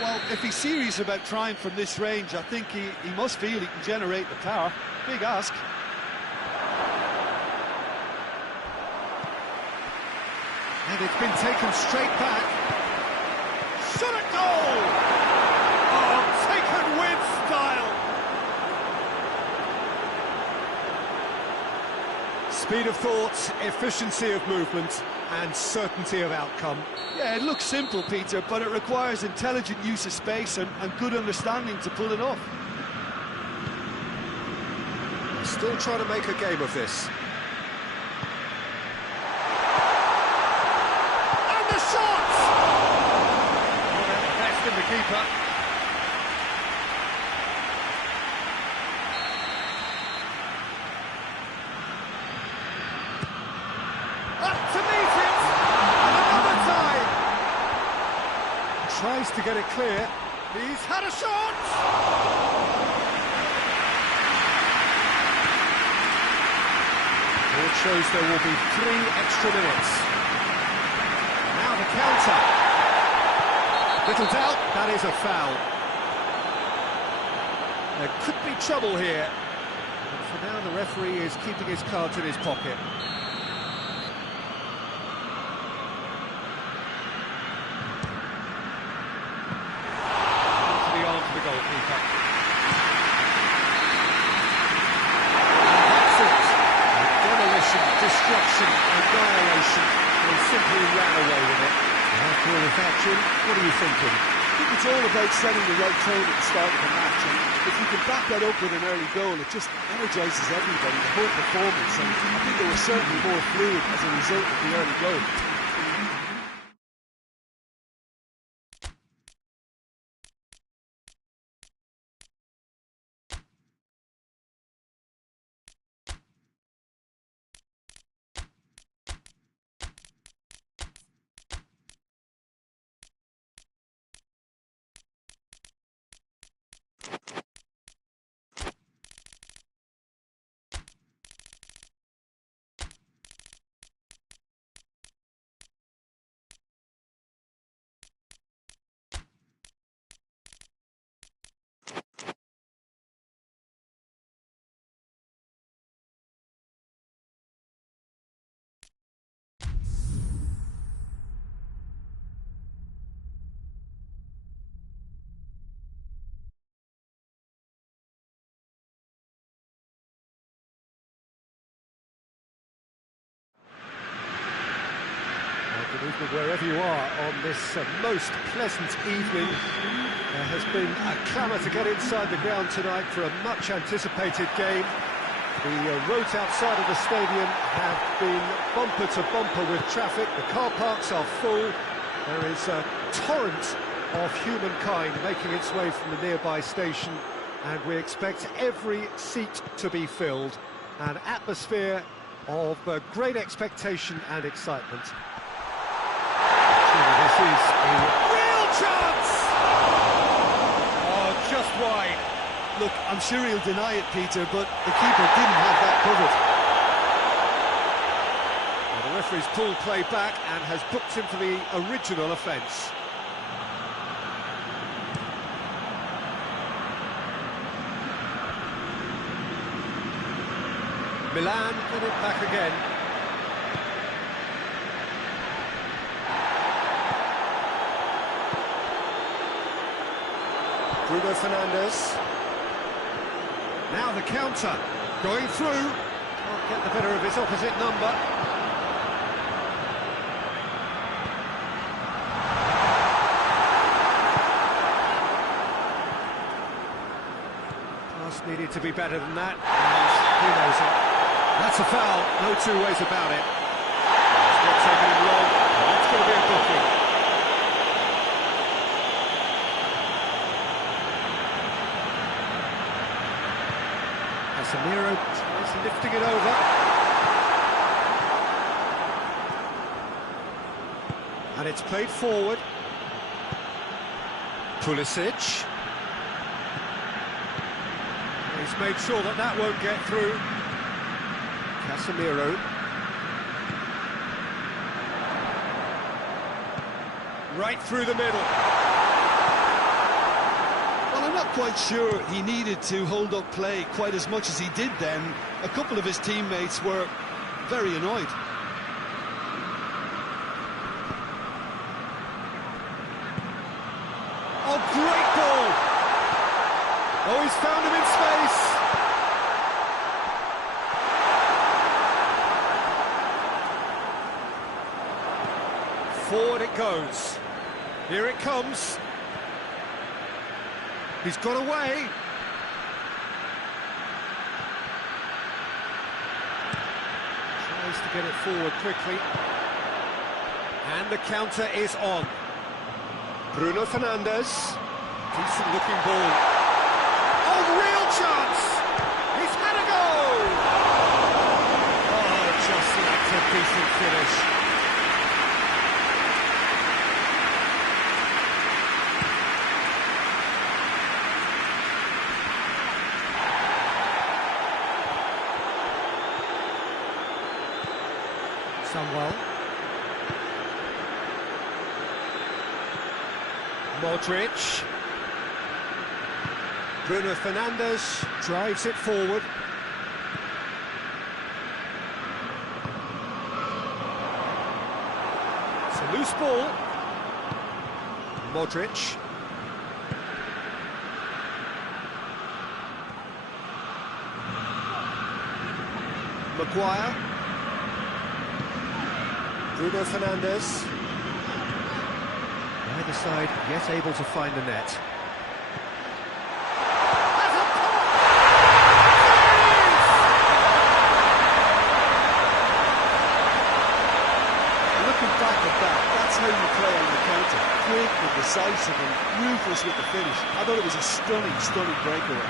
Well, if he's serious about trying from this range, I think he must feel he can generate the power. Big ask. And it's been taken straight back. Shot at goal! Oh, taken with style! Speed of thought, efficiency of movement, and certainty of outcome. Yeah, it looks simple, Peter, but it requires intelligent use of space and good understanding to pull it off. Still trying to make a game of this. And the shot! Best in the keeper. Up to meet it! And another time! Tries to get it clear. He's had a shot! It shows there will be 3 extra minutes. Now the counter. Little doubt, that is a foul. There could be trouble here. But for now, the referee is keeping his cards in his pocket. Into the arms of the goalkeeper. Destruction, annihilation, they simply ran away with it. After all this action, what are you thinking? think it's all about setting the right tone at the start of the match, and if you can back that up with an early goal, it just energises everybody, the whole performance, and I think they were certainly more fluid as a result of the early goal. Good evening wherever you are on this most pleasant evening. There has been a clamour to get inside the ground tonight for a much anticipated game. The roads outside of the stadium have been bumper to bumper with traffic. The car parks are full. There is a torrent of humankind making its way from the nearby station, and we expect every seat to be filled. An atmosphere of great expectation and excitement. This is a real chance! Oh, just wide. Look, I'm sure he'll deny it, Peter, but the keeper didn't have that covered. Well, the referee's pulled play back and has booked him for the original offence. Milan get it back again. Bruno Fernandes. Now the counter, going through. Can't get the better of his opposite number. Pass needed to be better than that. And he knows it. That's a foul, no two ways about it. It's not taking him long. That's going to be a booking. Casemiro tries lifting it over. And it's played forward. Pulisic. He's made sure that that won't get through. Casemiro. Right through the middle. Well, I'm not quite sure he needed to hold up play quite as much as he did then. A couple of his teammates were very annoyed. Oh, great ball! Oh, he's found him in space! Forward it goes. Here it comes. He's got away. Tries to get it forward quickly. And the counter is on. Bruno Fernandes. Decent looking ball. Oh, real chance! He's had a go! Oh, just like a decent finish. Well. Modric. Bruno Fernandes drives it forward. It's a loose ball. Modric. Maguire. Bruno Fernandes. Right Neither side yet able to find the net. Looking back at that, that's how you play on the counter. Quick and decisive and ruthless with the finish. I thought it was a stunning, stunning breakaway.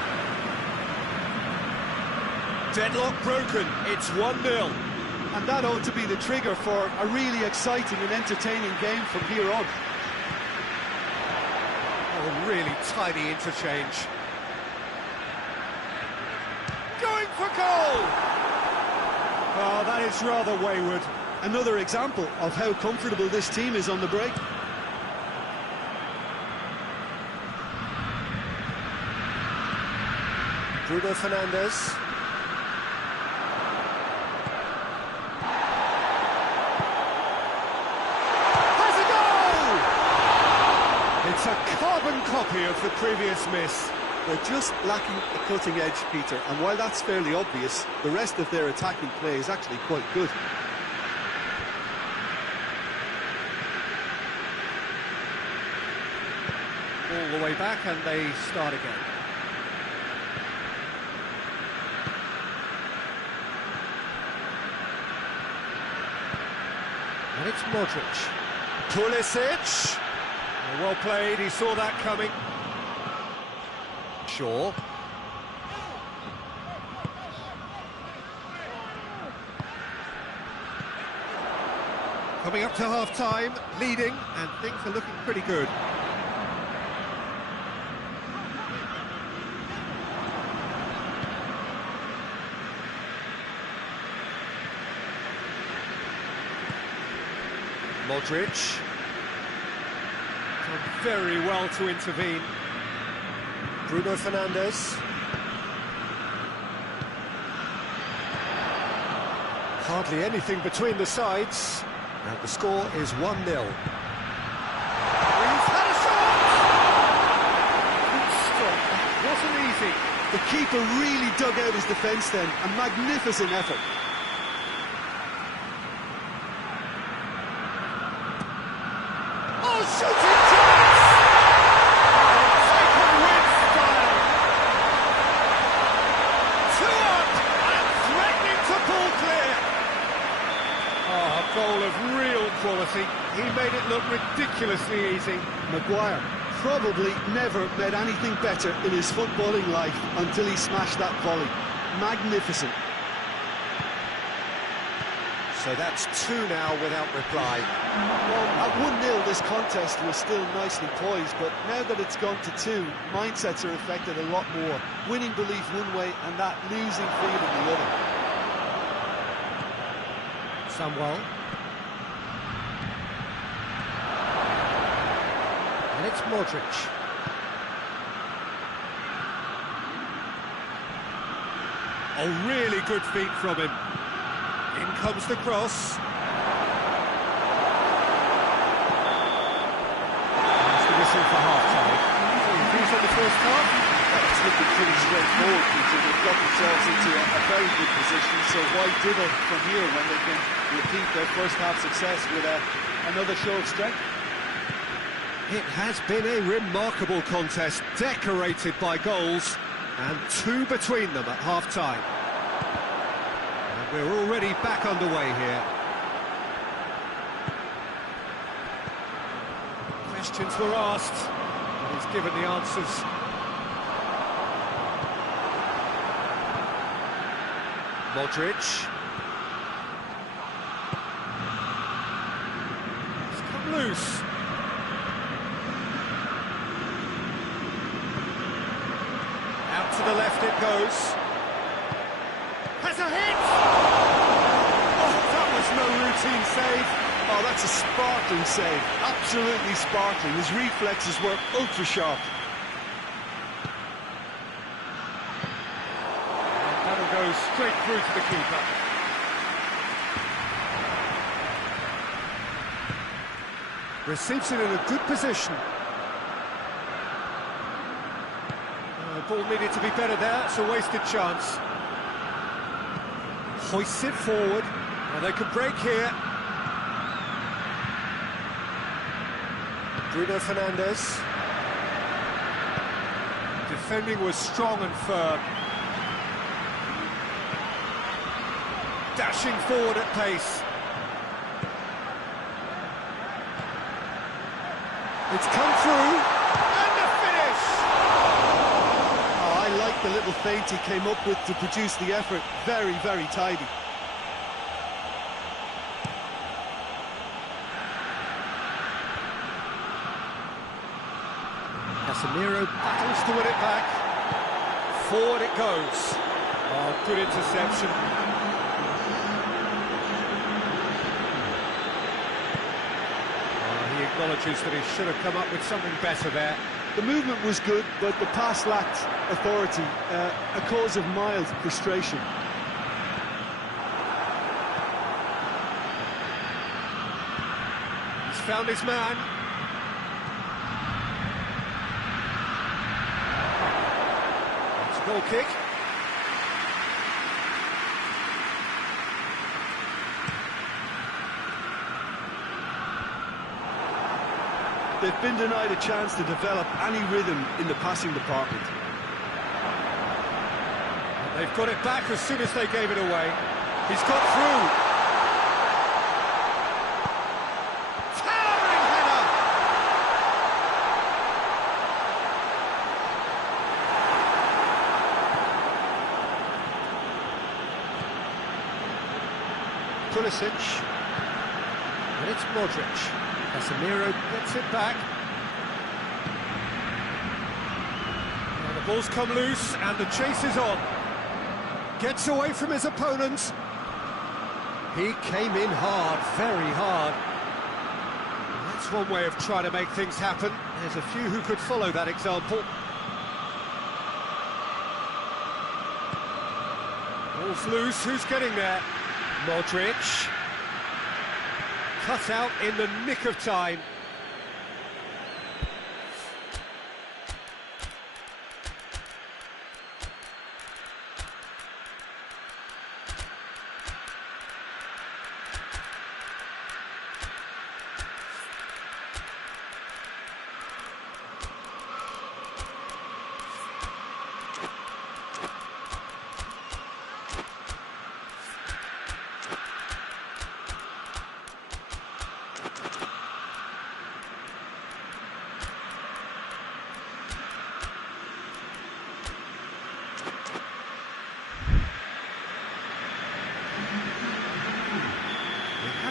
Deadlock broken, it's 1-0. And that ought to be the trigger for a really exciting and entertaining game from here on. Oh, really tiny interchange. Going for goal! Oh, that is rather wayward. Another example of how comfortable this team is on the break. Bruno Fernandes. It's a carbon copy of the previous miss. They're just lacking a cutting edge, Peter, and while that's fairly obvious, the rest of their attacking play is actually quite good. All the way back and they start again. And it's Modric. Pulisic. Well played, he saw that coming. Shaw. Coming up to half-time, leading, and things are looking pretty good. Modric. Done very well to intervene. Bruno Fernandes. Hardly anything between the sides, and the score is 1-0. He's had a shot! Good stop, that wasn't easy. The keeper really dug out his defence then, a magnificent effort. Oh, shooting chance! Taken with style. 2 up and threatening to pull clear. Oh, a goal of real quality. He made it look ridiculously easy. Maguire probably never met anything better in his footballing life until he smashed that volley. Magnificent. So that's 2 now without reply. Well, at 1-0 this contest was still nicely poised, but now that it's gone to 2, mindsets are affected a lot more. Winning belief one way and that losing feeling the other. Samuel. And it's Modric. Oh, really good feet from him. In comes the cross. That's the whistle for half-time. Any views on the first half? It's looking pretty straightforward, Peter. They've got themselves into a very good position, so why diddle from here when they can repeat their first half success with another show of strength? It has been a remarkable contest, decorated by goals, and 2 between them at half-time. And we're already back underway here. Questions were asked, and he's given the answers. Modric. It's come loose. Out to the left it goes. Has a hit! Oh, that was no routine save. Oh, that's a sparkling save. Absolutely sparkling. His reflexes were ultra sharp. That'll go straight through to the keeper. Receives it in a good position. The ball needed to be better there, it's a wasted chance. Hoists it forward, and they can break here. Bruno Fernandes. Defending was strong and firm. Dashing forward at pace. It's come through, and the finish! Oh, I like the little feint he came up with to produce the effort. Very, very tidy. Casemiro battles to win it back. Forward it goes. Oh, good interception. He acknowledges that he should have come up with something better there. The movement was good, but the pass lacked authority, a cause of mild frustration. He's found his man. It's a goal kick. They've been denied a chance to develop any rhythm in the passing department. They've got it back as soon as they gave it away. He's got through. Towering header! Pulisic. And it's Modric. Casemiro gets it back. And the ball's come loose and the chase is on. Gets away from his opponents. He came in hard, very hard. And that's one way of trying to make things happen. There's a few who could follow that example. Ball's loose, who's getting there? Modric. Cut out in the nick of time.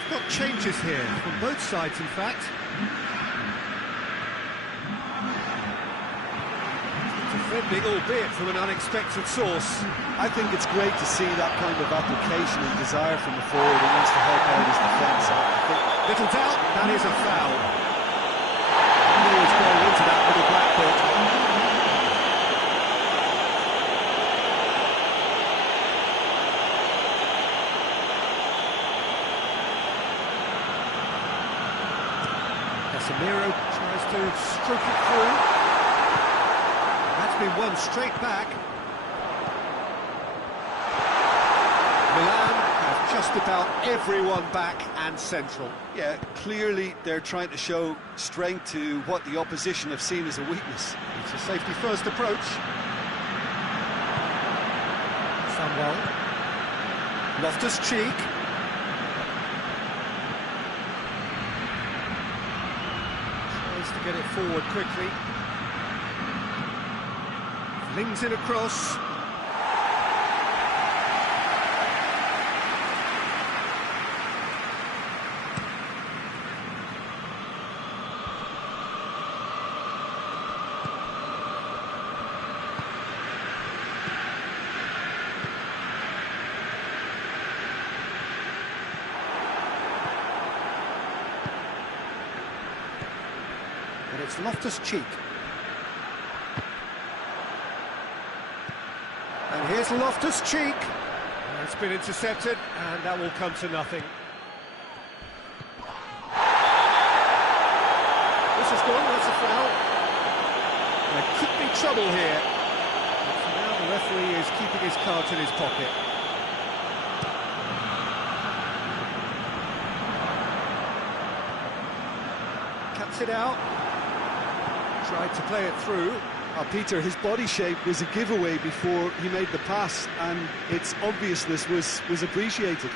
Got changes here from both sides, in fact. Defending, albeit from an unexpected source. I think it's great to see that kind of application and desire from the forward who wants to help out his defence. Little doubt, that is a foul. Always going into that with a black book. Casemiro tries to stroke it through. That's been won straight back. Milan have just about everyone back and central. Yeah, clearly they're trying to show strength to what the opposition have seen as a weakness. It's a safety-first approach. Samuel. Loftus-Cheek. To get it forward quickly. Flings it across. And it's Loftus-Cheek. And here's Loftus-Cheek. It's been intercepted, and that will come to nothing. This is gone, that's a foul. There could be trouble here. But for now, the referee is keeping his cards in his pocket. Cuts it out. Tried to play it through. Peter, his body shape was a giveaway before he made the pass, and its obviousness was appreciated.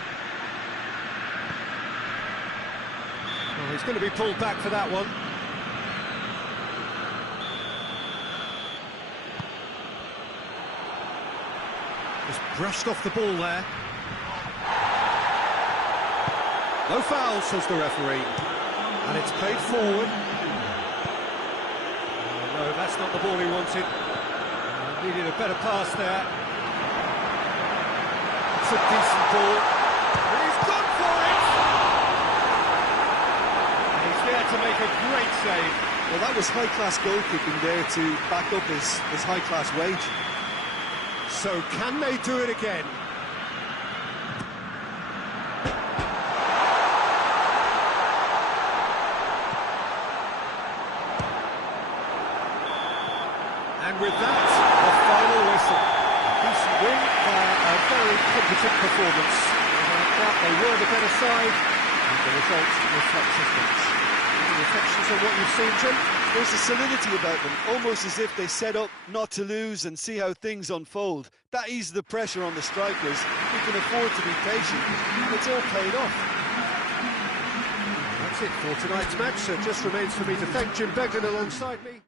Well, he's going to be pulled back for that one. Just brushed off the ball there. No foul, says the referee. And it's played forward. No, that's not the ball he wanted. Needed a better pass there. It's a decent ball. And he's gone for it! And he's there to make a great save. Well, that was high-class goalkeeping there to back up his high-class wage. So can they do it again? And with that, the final whistle. Decent win by a very competent performance. Without that, they were the better side, and the results reflect difference. Any reflections on what you've seen, Jim? There's a solidity about them, almost as if they set up not to lose and see how things unfold. That eases the pressure on the strikers. We can afford to be patient, and it's all paid off. That's it for tonight's match. So it just remains for me to thank Jim Begden alongside me.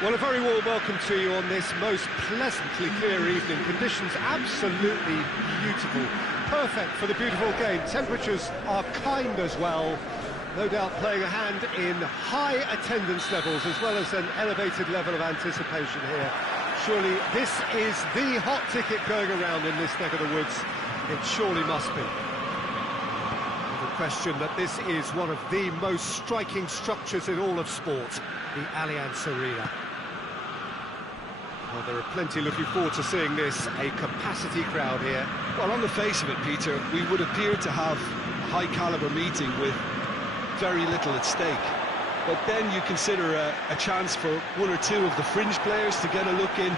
Well, a very warm welcome to you on this most pleasantly clear evening. Conditions absolutely beautiful. Perfect for the beautiful game. Temperatures are kind as well. No doubt playing a hand in high attendance levels as well as an elevated level of anticipation here. Surely this is the hot ticket going around in this neck of the woods. It surely must be. The question that this is one of the most striking structures in all of sport, the Allianz Arena. Well, there are plenty looking forward to seeing this, a capacity crowd here. Well, on the face of it, Peter, we would appear to have a high-caliber meeting with very little at stake. But then you consider a chance for one or two of the fringe players to get a look in,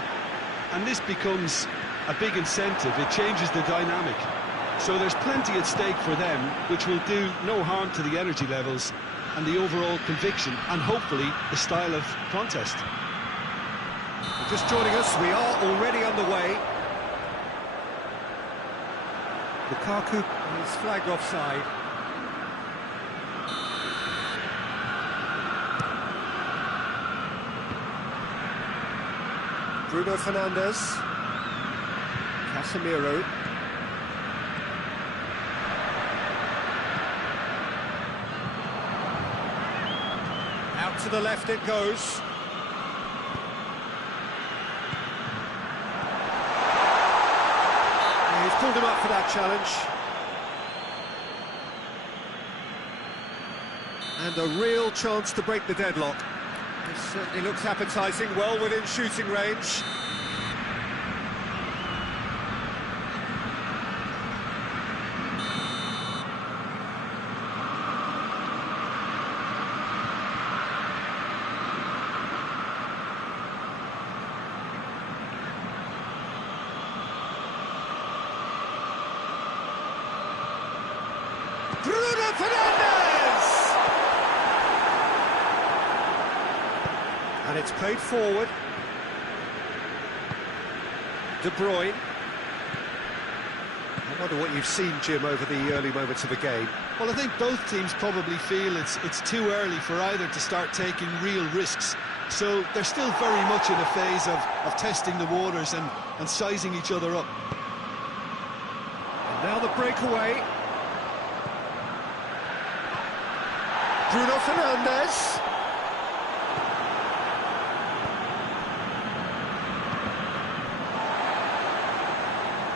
and this becomes a big incentive. It changes the dynamic. So there's plenty at stake for them, which will do no harm to the energy levels and the overall conviction, and hopefully the style of contest. Just joining us, we are already underway. Lukaku is flagged offside. Bruno Fernandes. Casemiro. Out to the left it goes. He's pulled him up for that challenge. And a real chance to break the deadlock. This certainly looks appetising, well within shooting range. Bruno Fernandes! And it's played forward. De Bruyne. I wonder what you've seen, Jim, over the early moments of the game. Well, I think both teams probably feel it's too early for either to start taking real risks. So they're still very much in a phase of testing the waters and sizing each other up. And now the breakaway. Bruno Fernandes.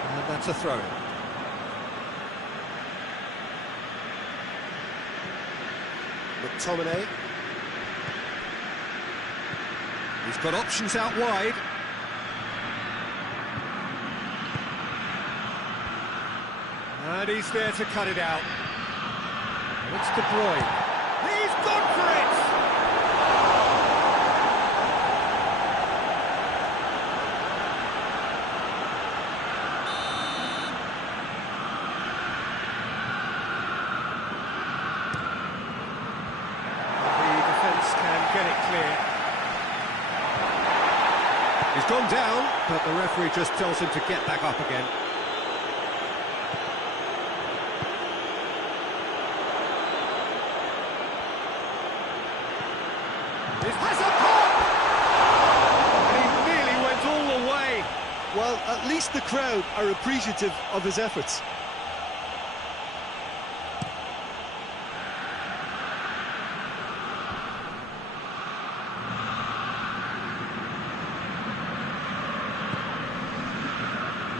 And that's a throw. McTominay. He's got options out wide. And he's there to cut it out. It's De Bruyne. He's gone for it! The defence can get it clear. He's gone down, but the referee just tells him to get back up again. It has a pop! And he nearly went all the way. Well, at least the crowd are appreciative of his efforts.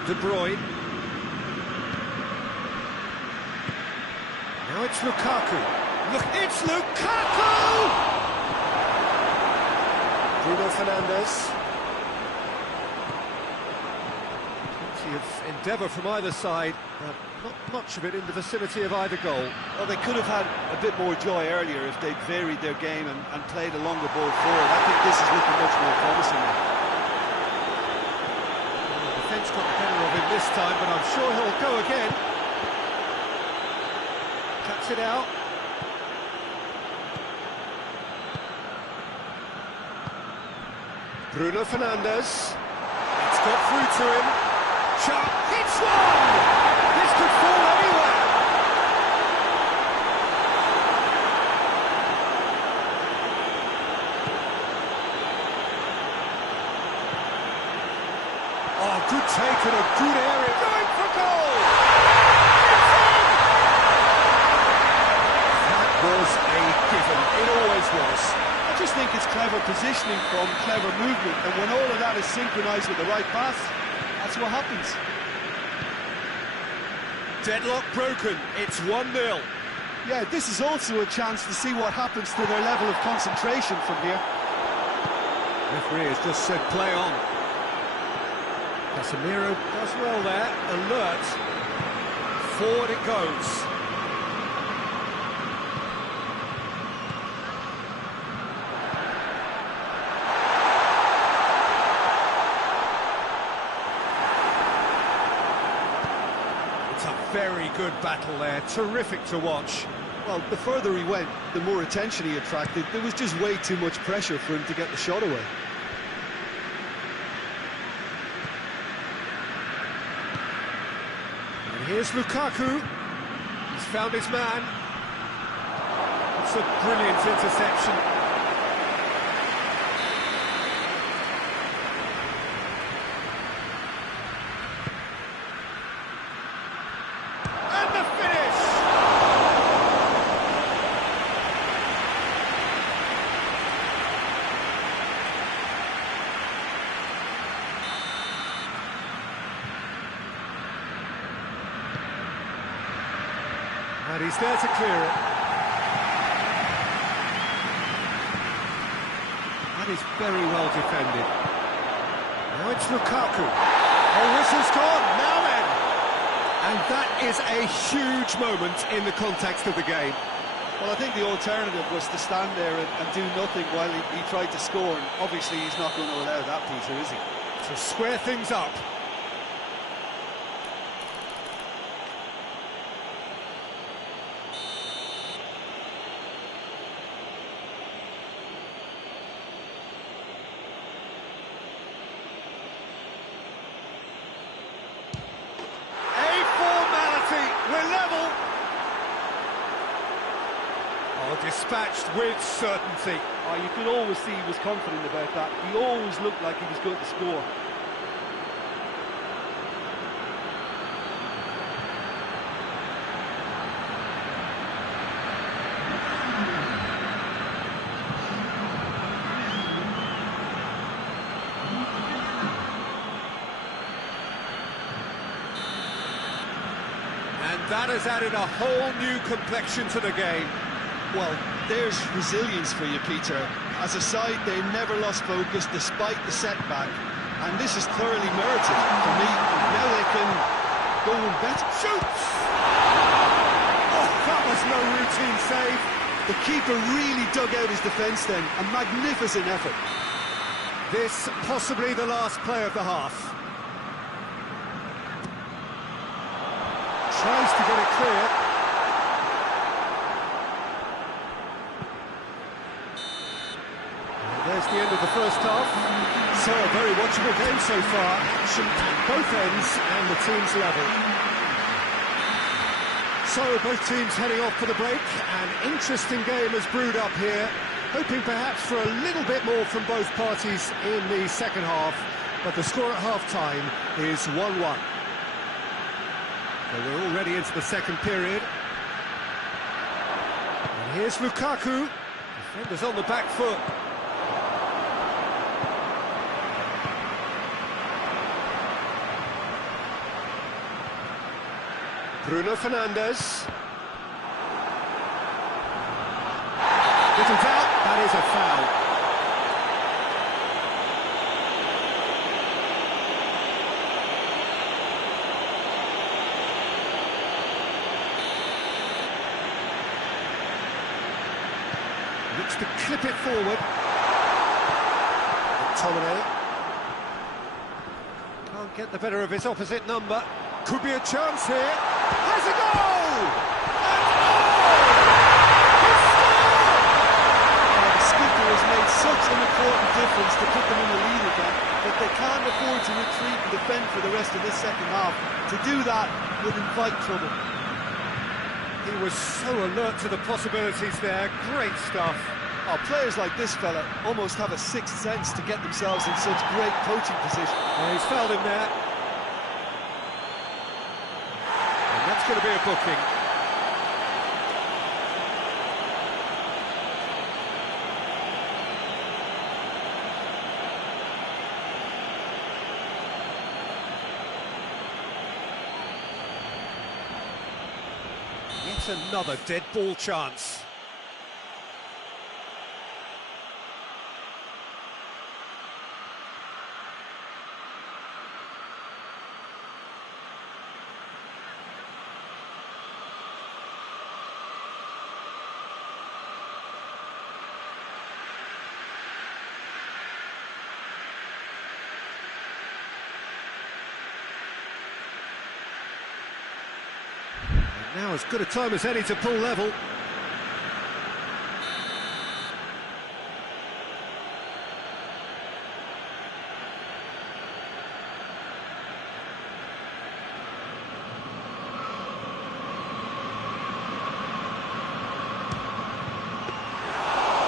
De Bruyne. Now it's Lukaku. Look, it's Lukaku! Bruno Fernandes. Plenty of endeavour from either side, but not much of it in the vicinity of either goal. Well, they could have had a bit more joy earlier if they'd varied their game and played a longer ball forward. I think this is looking much more promising now. The defence got the better of him this time, but I'm sure he'll go again. Cuts it out. Bruno Fernandes. It's got through to him. Sharp hits one! This could fall anywhere. Oh, good take and a good area. Going for goal! That was a given. It always was. I just think it's clever positioning from clever movement, and when all of that is synchronised with the right pass, that's what happens. Deadlock broken, it's 1-0. Yeah, this is also a chance to see what happens to their level of concentration from here. Referee has just said play on. Casemiro does well there, alert. Forward it goes. It's a very good battle there, terrific to watch. Well, the further he went, the more attention he attracted. There was just way too much pressure for him to get the shot away. And here's Lukaku. He's found his man. It's a brilliant interception. And the finish! And he's there to clear it. That is very well defended. Now it's Lukaku. Oh, whistle's gone, now then! And that is a huge moment in the context of the game. Well, I think the alternative was to stand there and do nothing while he tried to score. And obviously, he's not going to allow that, Peter, is he? To square things up. We're level. Oh, dispatched with certainty. Oh, you could always see he was confident about that. He always looked like he was going to score. And that has added a whole new complexion to the game. Well, there's resilience for you, Peter. As a side, they never lost focus despite the setback, and this is thoroughly merited for me. Now they can go and bet. Shoots! Oh, that was no routine save. The keeper really dug out his defence then. A magnificent effort. This possibly the last play of the half. Tries to get it clear. And there's the end of the first half. So a very watchable game so far. Action at both ends and the teams level. So both teams heading off for the break. An interesting game has brewed up here. Hoping perhaps for a little bit more from both parties in the second half. But the score at half-time is 1-1. So we're already into the second period. And here's Lukaku. Defenders on the back foot. Bruno Fernandes. Little doubt, that is a foul. Looks to clip it forward. McTominay can't get the better of his opposite number. Could be a chance here. Has a goal! And The skipper has made such an important difference to put them in the lead again that they can't afford to retreat and defend for the rest of this second half. To do that would invite trouble. He was so alert to the possibilities there. Great stuff. Oh, players like this fella almost have a sixth sense to get themselves in such great coaching position. Yeah, he's fouled him there. And that's going to be a booking. Yet Yet another dead ball chance. Now as good a time as any to pull level.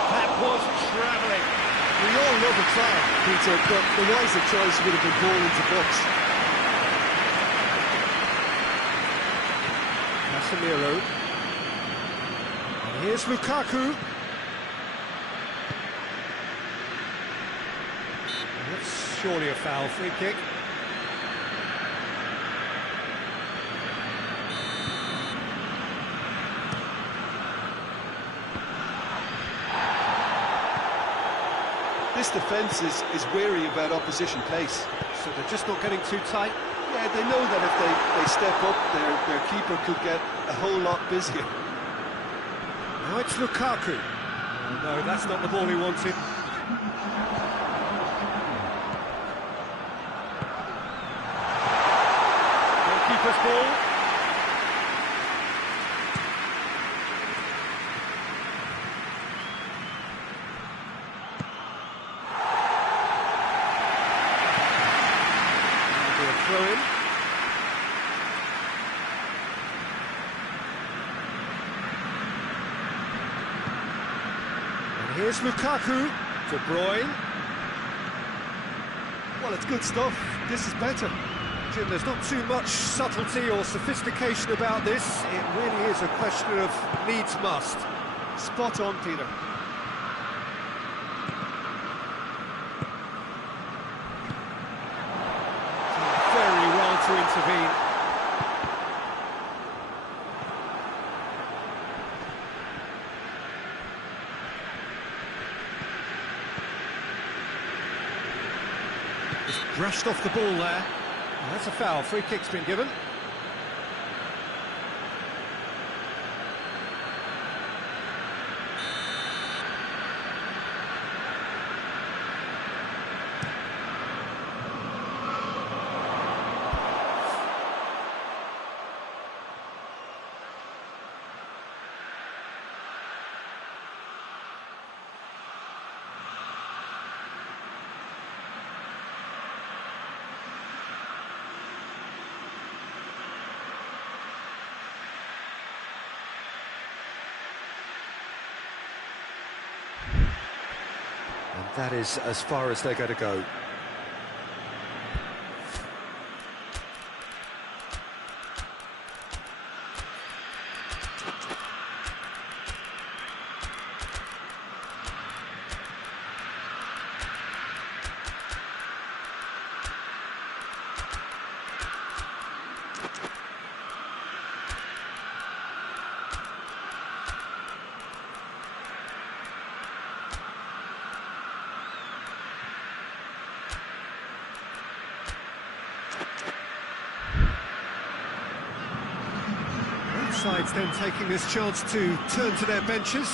That was travelling. We all love a try, Peter, but the wiser choice would have been ball into box. Casemiro. And here's Lukaku. That's surely a foul, free kick. This defence is wary about opposition pace. So they're just not getting too tight. Yeah, they know that if they step up, their keeper could get a whole lot busier. Now it's Lukaku. Oh, no, that's not the ball he wanted. Goalkeeper's ball. Throw in. And here's Lukaku. De Bruyne. Well, it's good stuff. This is better. Jim, there's not too much subtlety or sophistication about this. It really is a question of needs must. Spot on, Peter. To intervene. Just brushed off the ball there. Well, that's a foul. Free kick's been given. And that is as far as they're going to go. Sides then taking this chance to turn to their benches.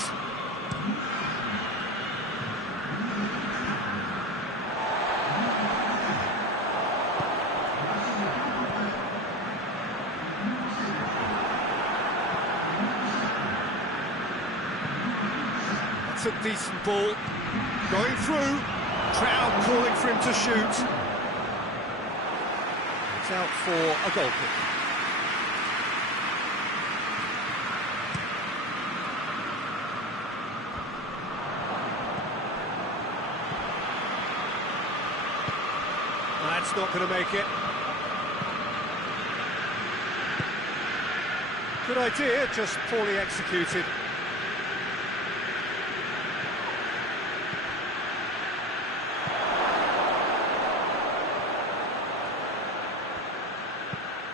That's a decent ball. Going through. Crowd calling for him to shoot. It's out for a goal kick. That's not going to make it. Good idea, just poorly executed.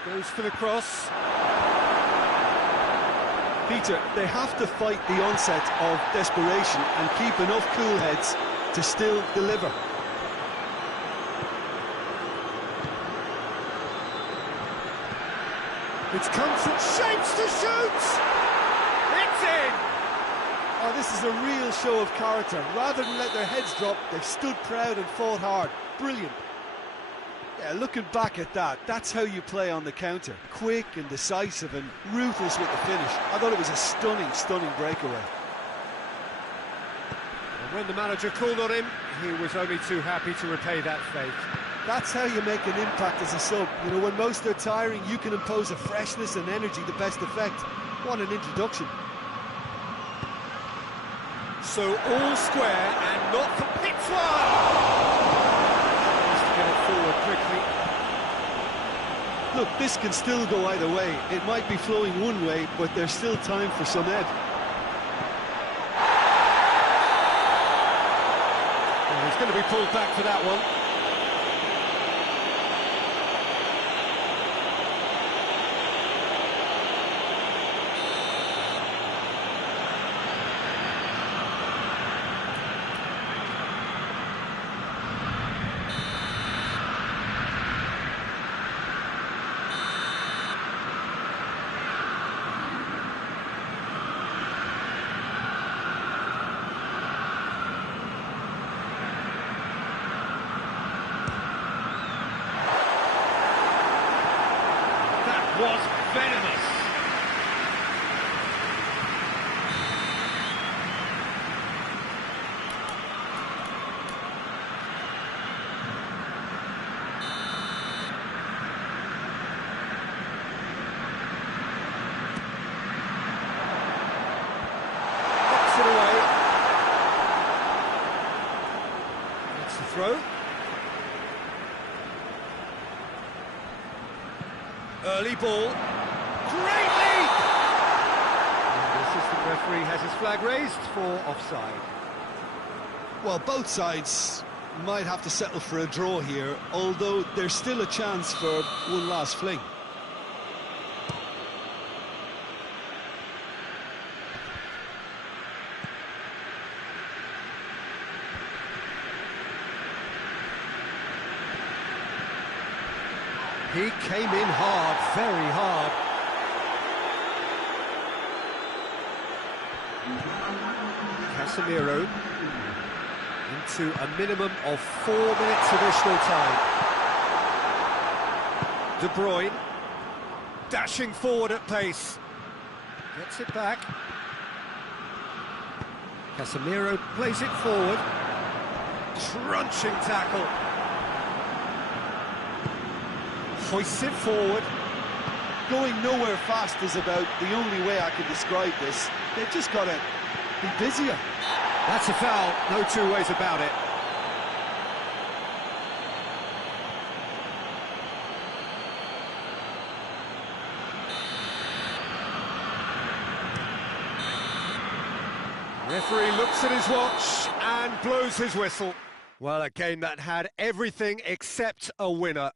Goes for the cross. Peter, they have to fight the onset of desperation and keep enough cool heads to still deliver. It's come from shapes to shoot! It's in! Oh, this is a real show of character. Rather than let their heads drop, they've stood proud and fought hard. Brilliant. Yeah, looking back at that, that's how you play on the counter. Quick and decisive and ruthless with the finish. I thought it was a stunning, stunning breakaway. And when the manager called on him, he was only too happy to repay that fate. That's how you make an impact as a sub. You know, when most are tiring, you can impose a freshness and energy to best effect. What an introduction. So all square and not for P.Tan! Get it forward quickly. Look, this can still go either way. It might be flowing one way, but there's still time for some ebb. Well, he's going to be pulled back for that one. Was venomous. Knocks it away. That's the throw. Early ball. Great leap! And the assistant referee has his flag raised for offside. Well, both sides might have to settle for a draw here, although there's still a chance for one last fling. He came in hard, very hard. Casemiro into a minimum of 4 minutes additional time. De Bruyne dashing forward at pace. Gets it back. Casemiro plays it forward. Crunching tackle. Hoists it forward. Going nowhere fast is about the only way I can describe this. They've just got to be busier. That's a foul, no two ways about it. Referee looks at his watch and blows his whistle. Well, a game that had everything except a winner.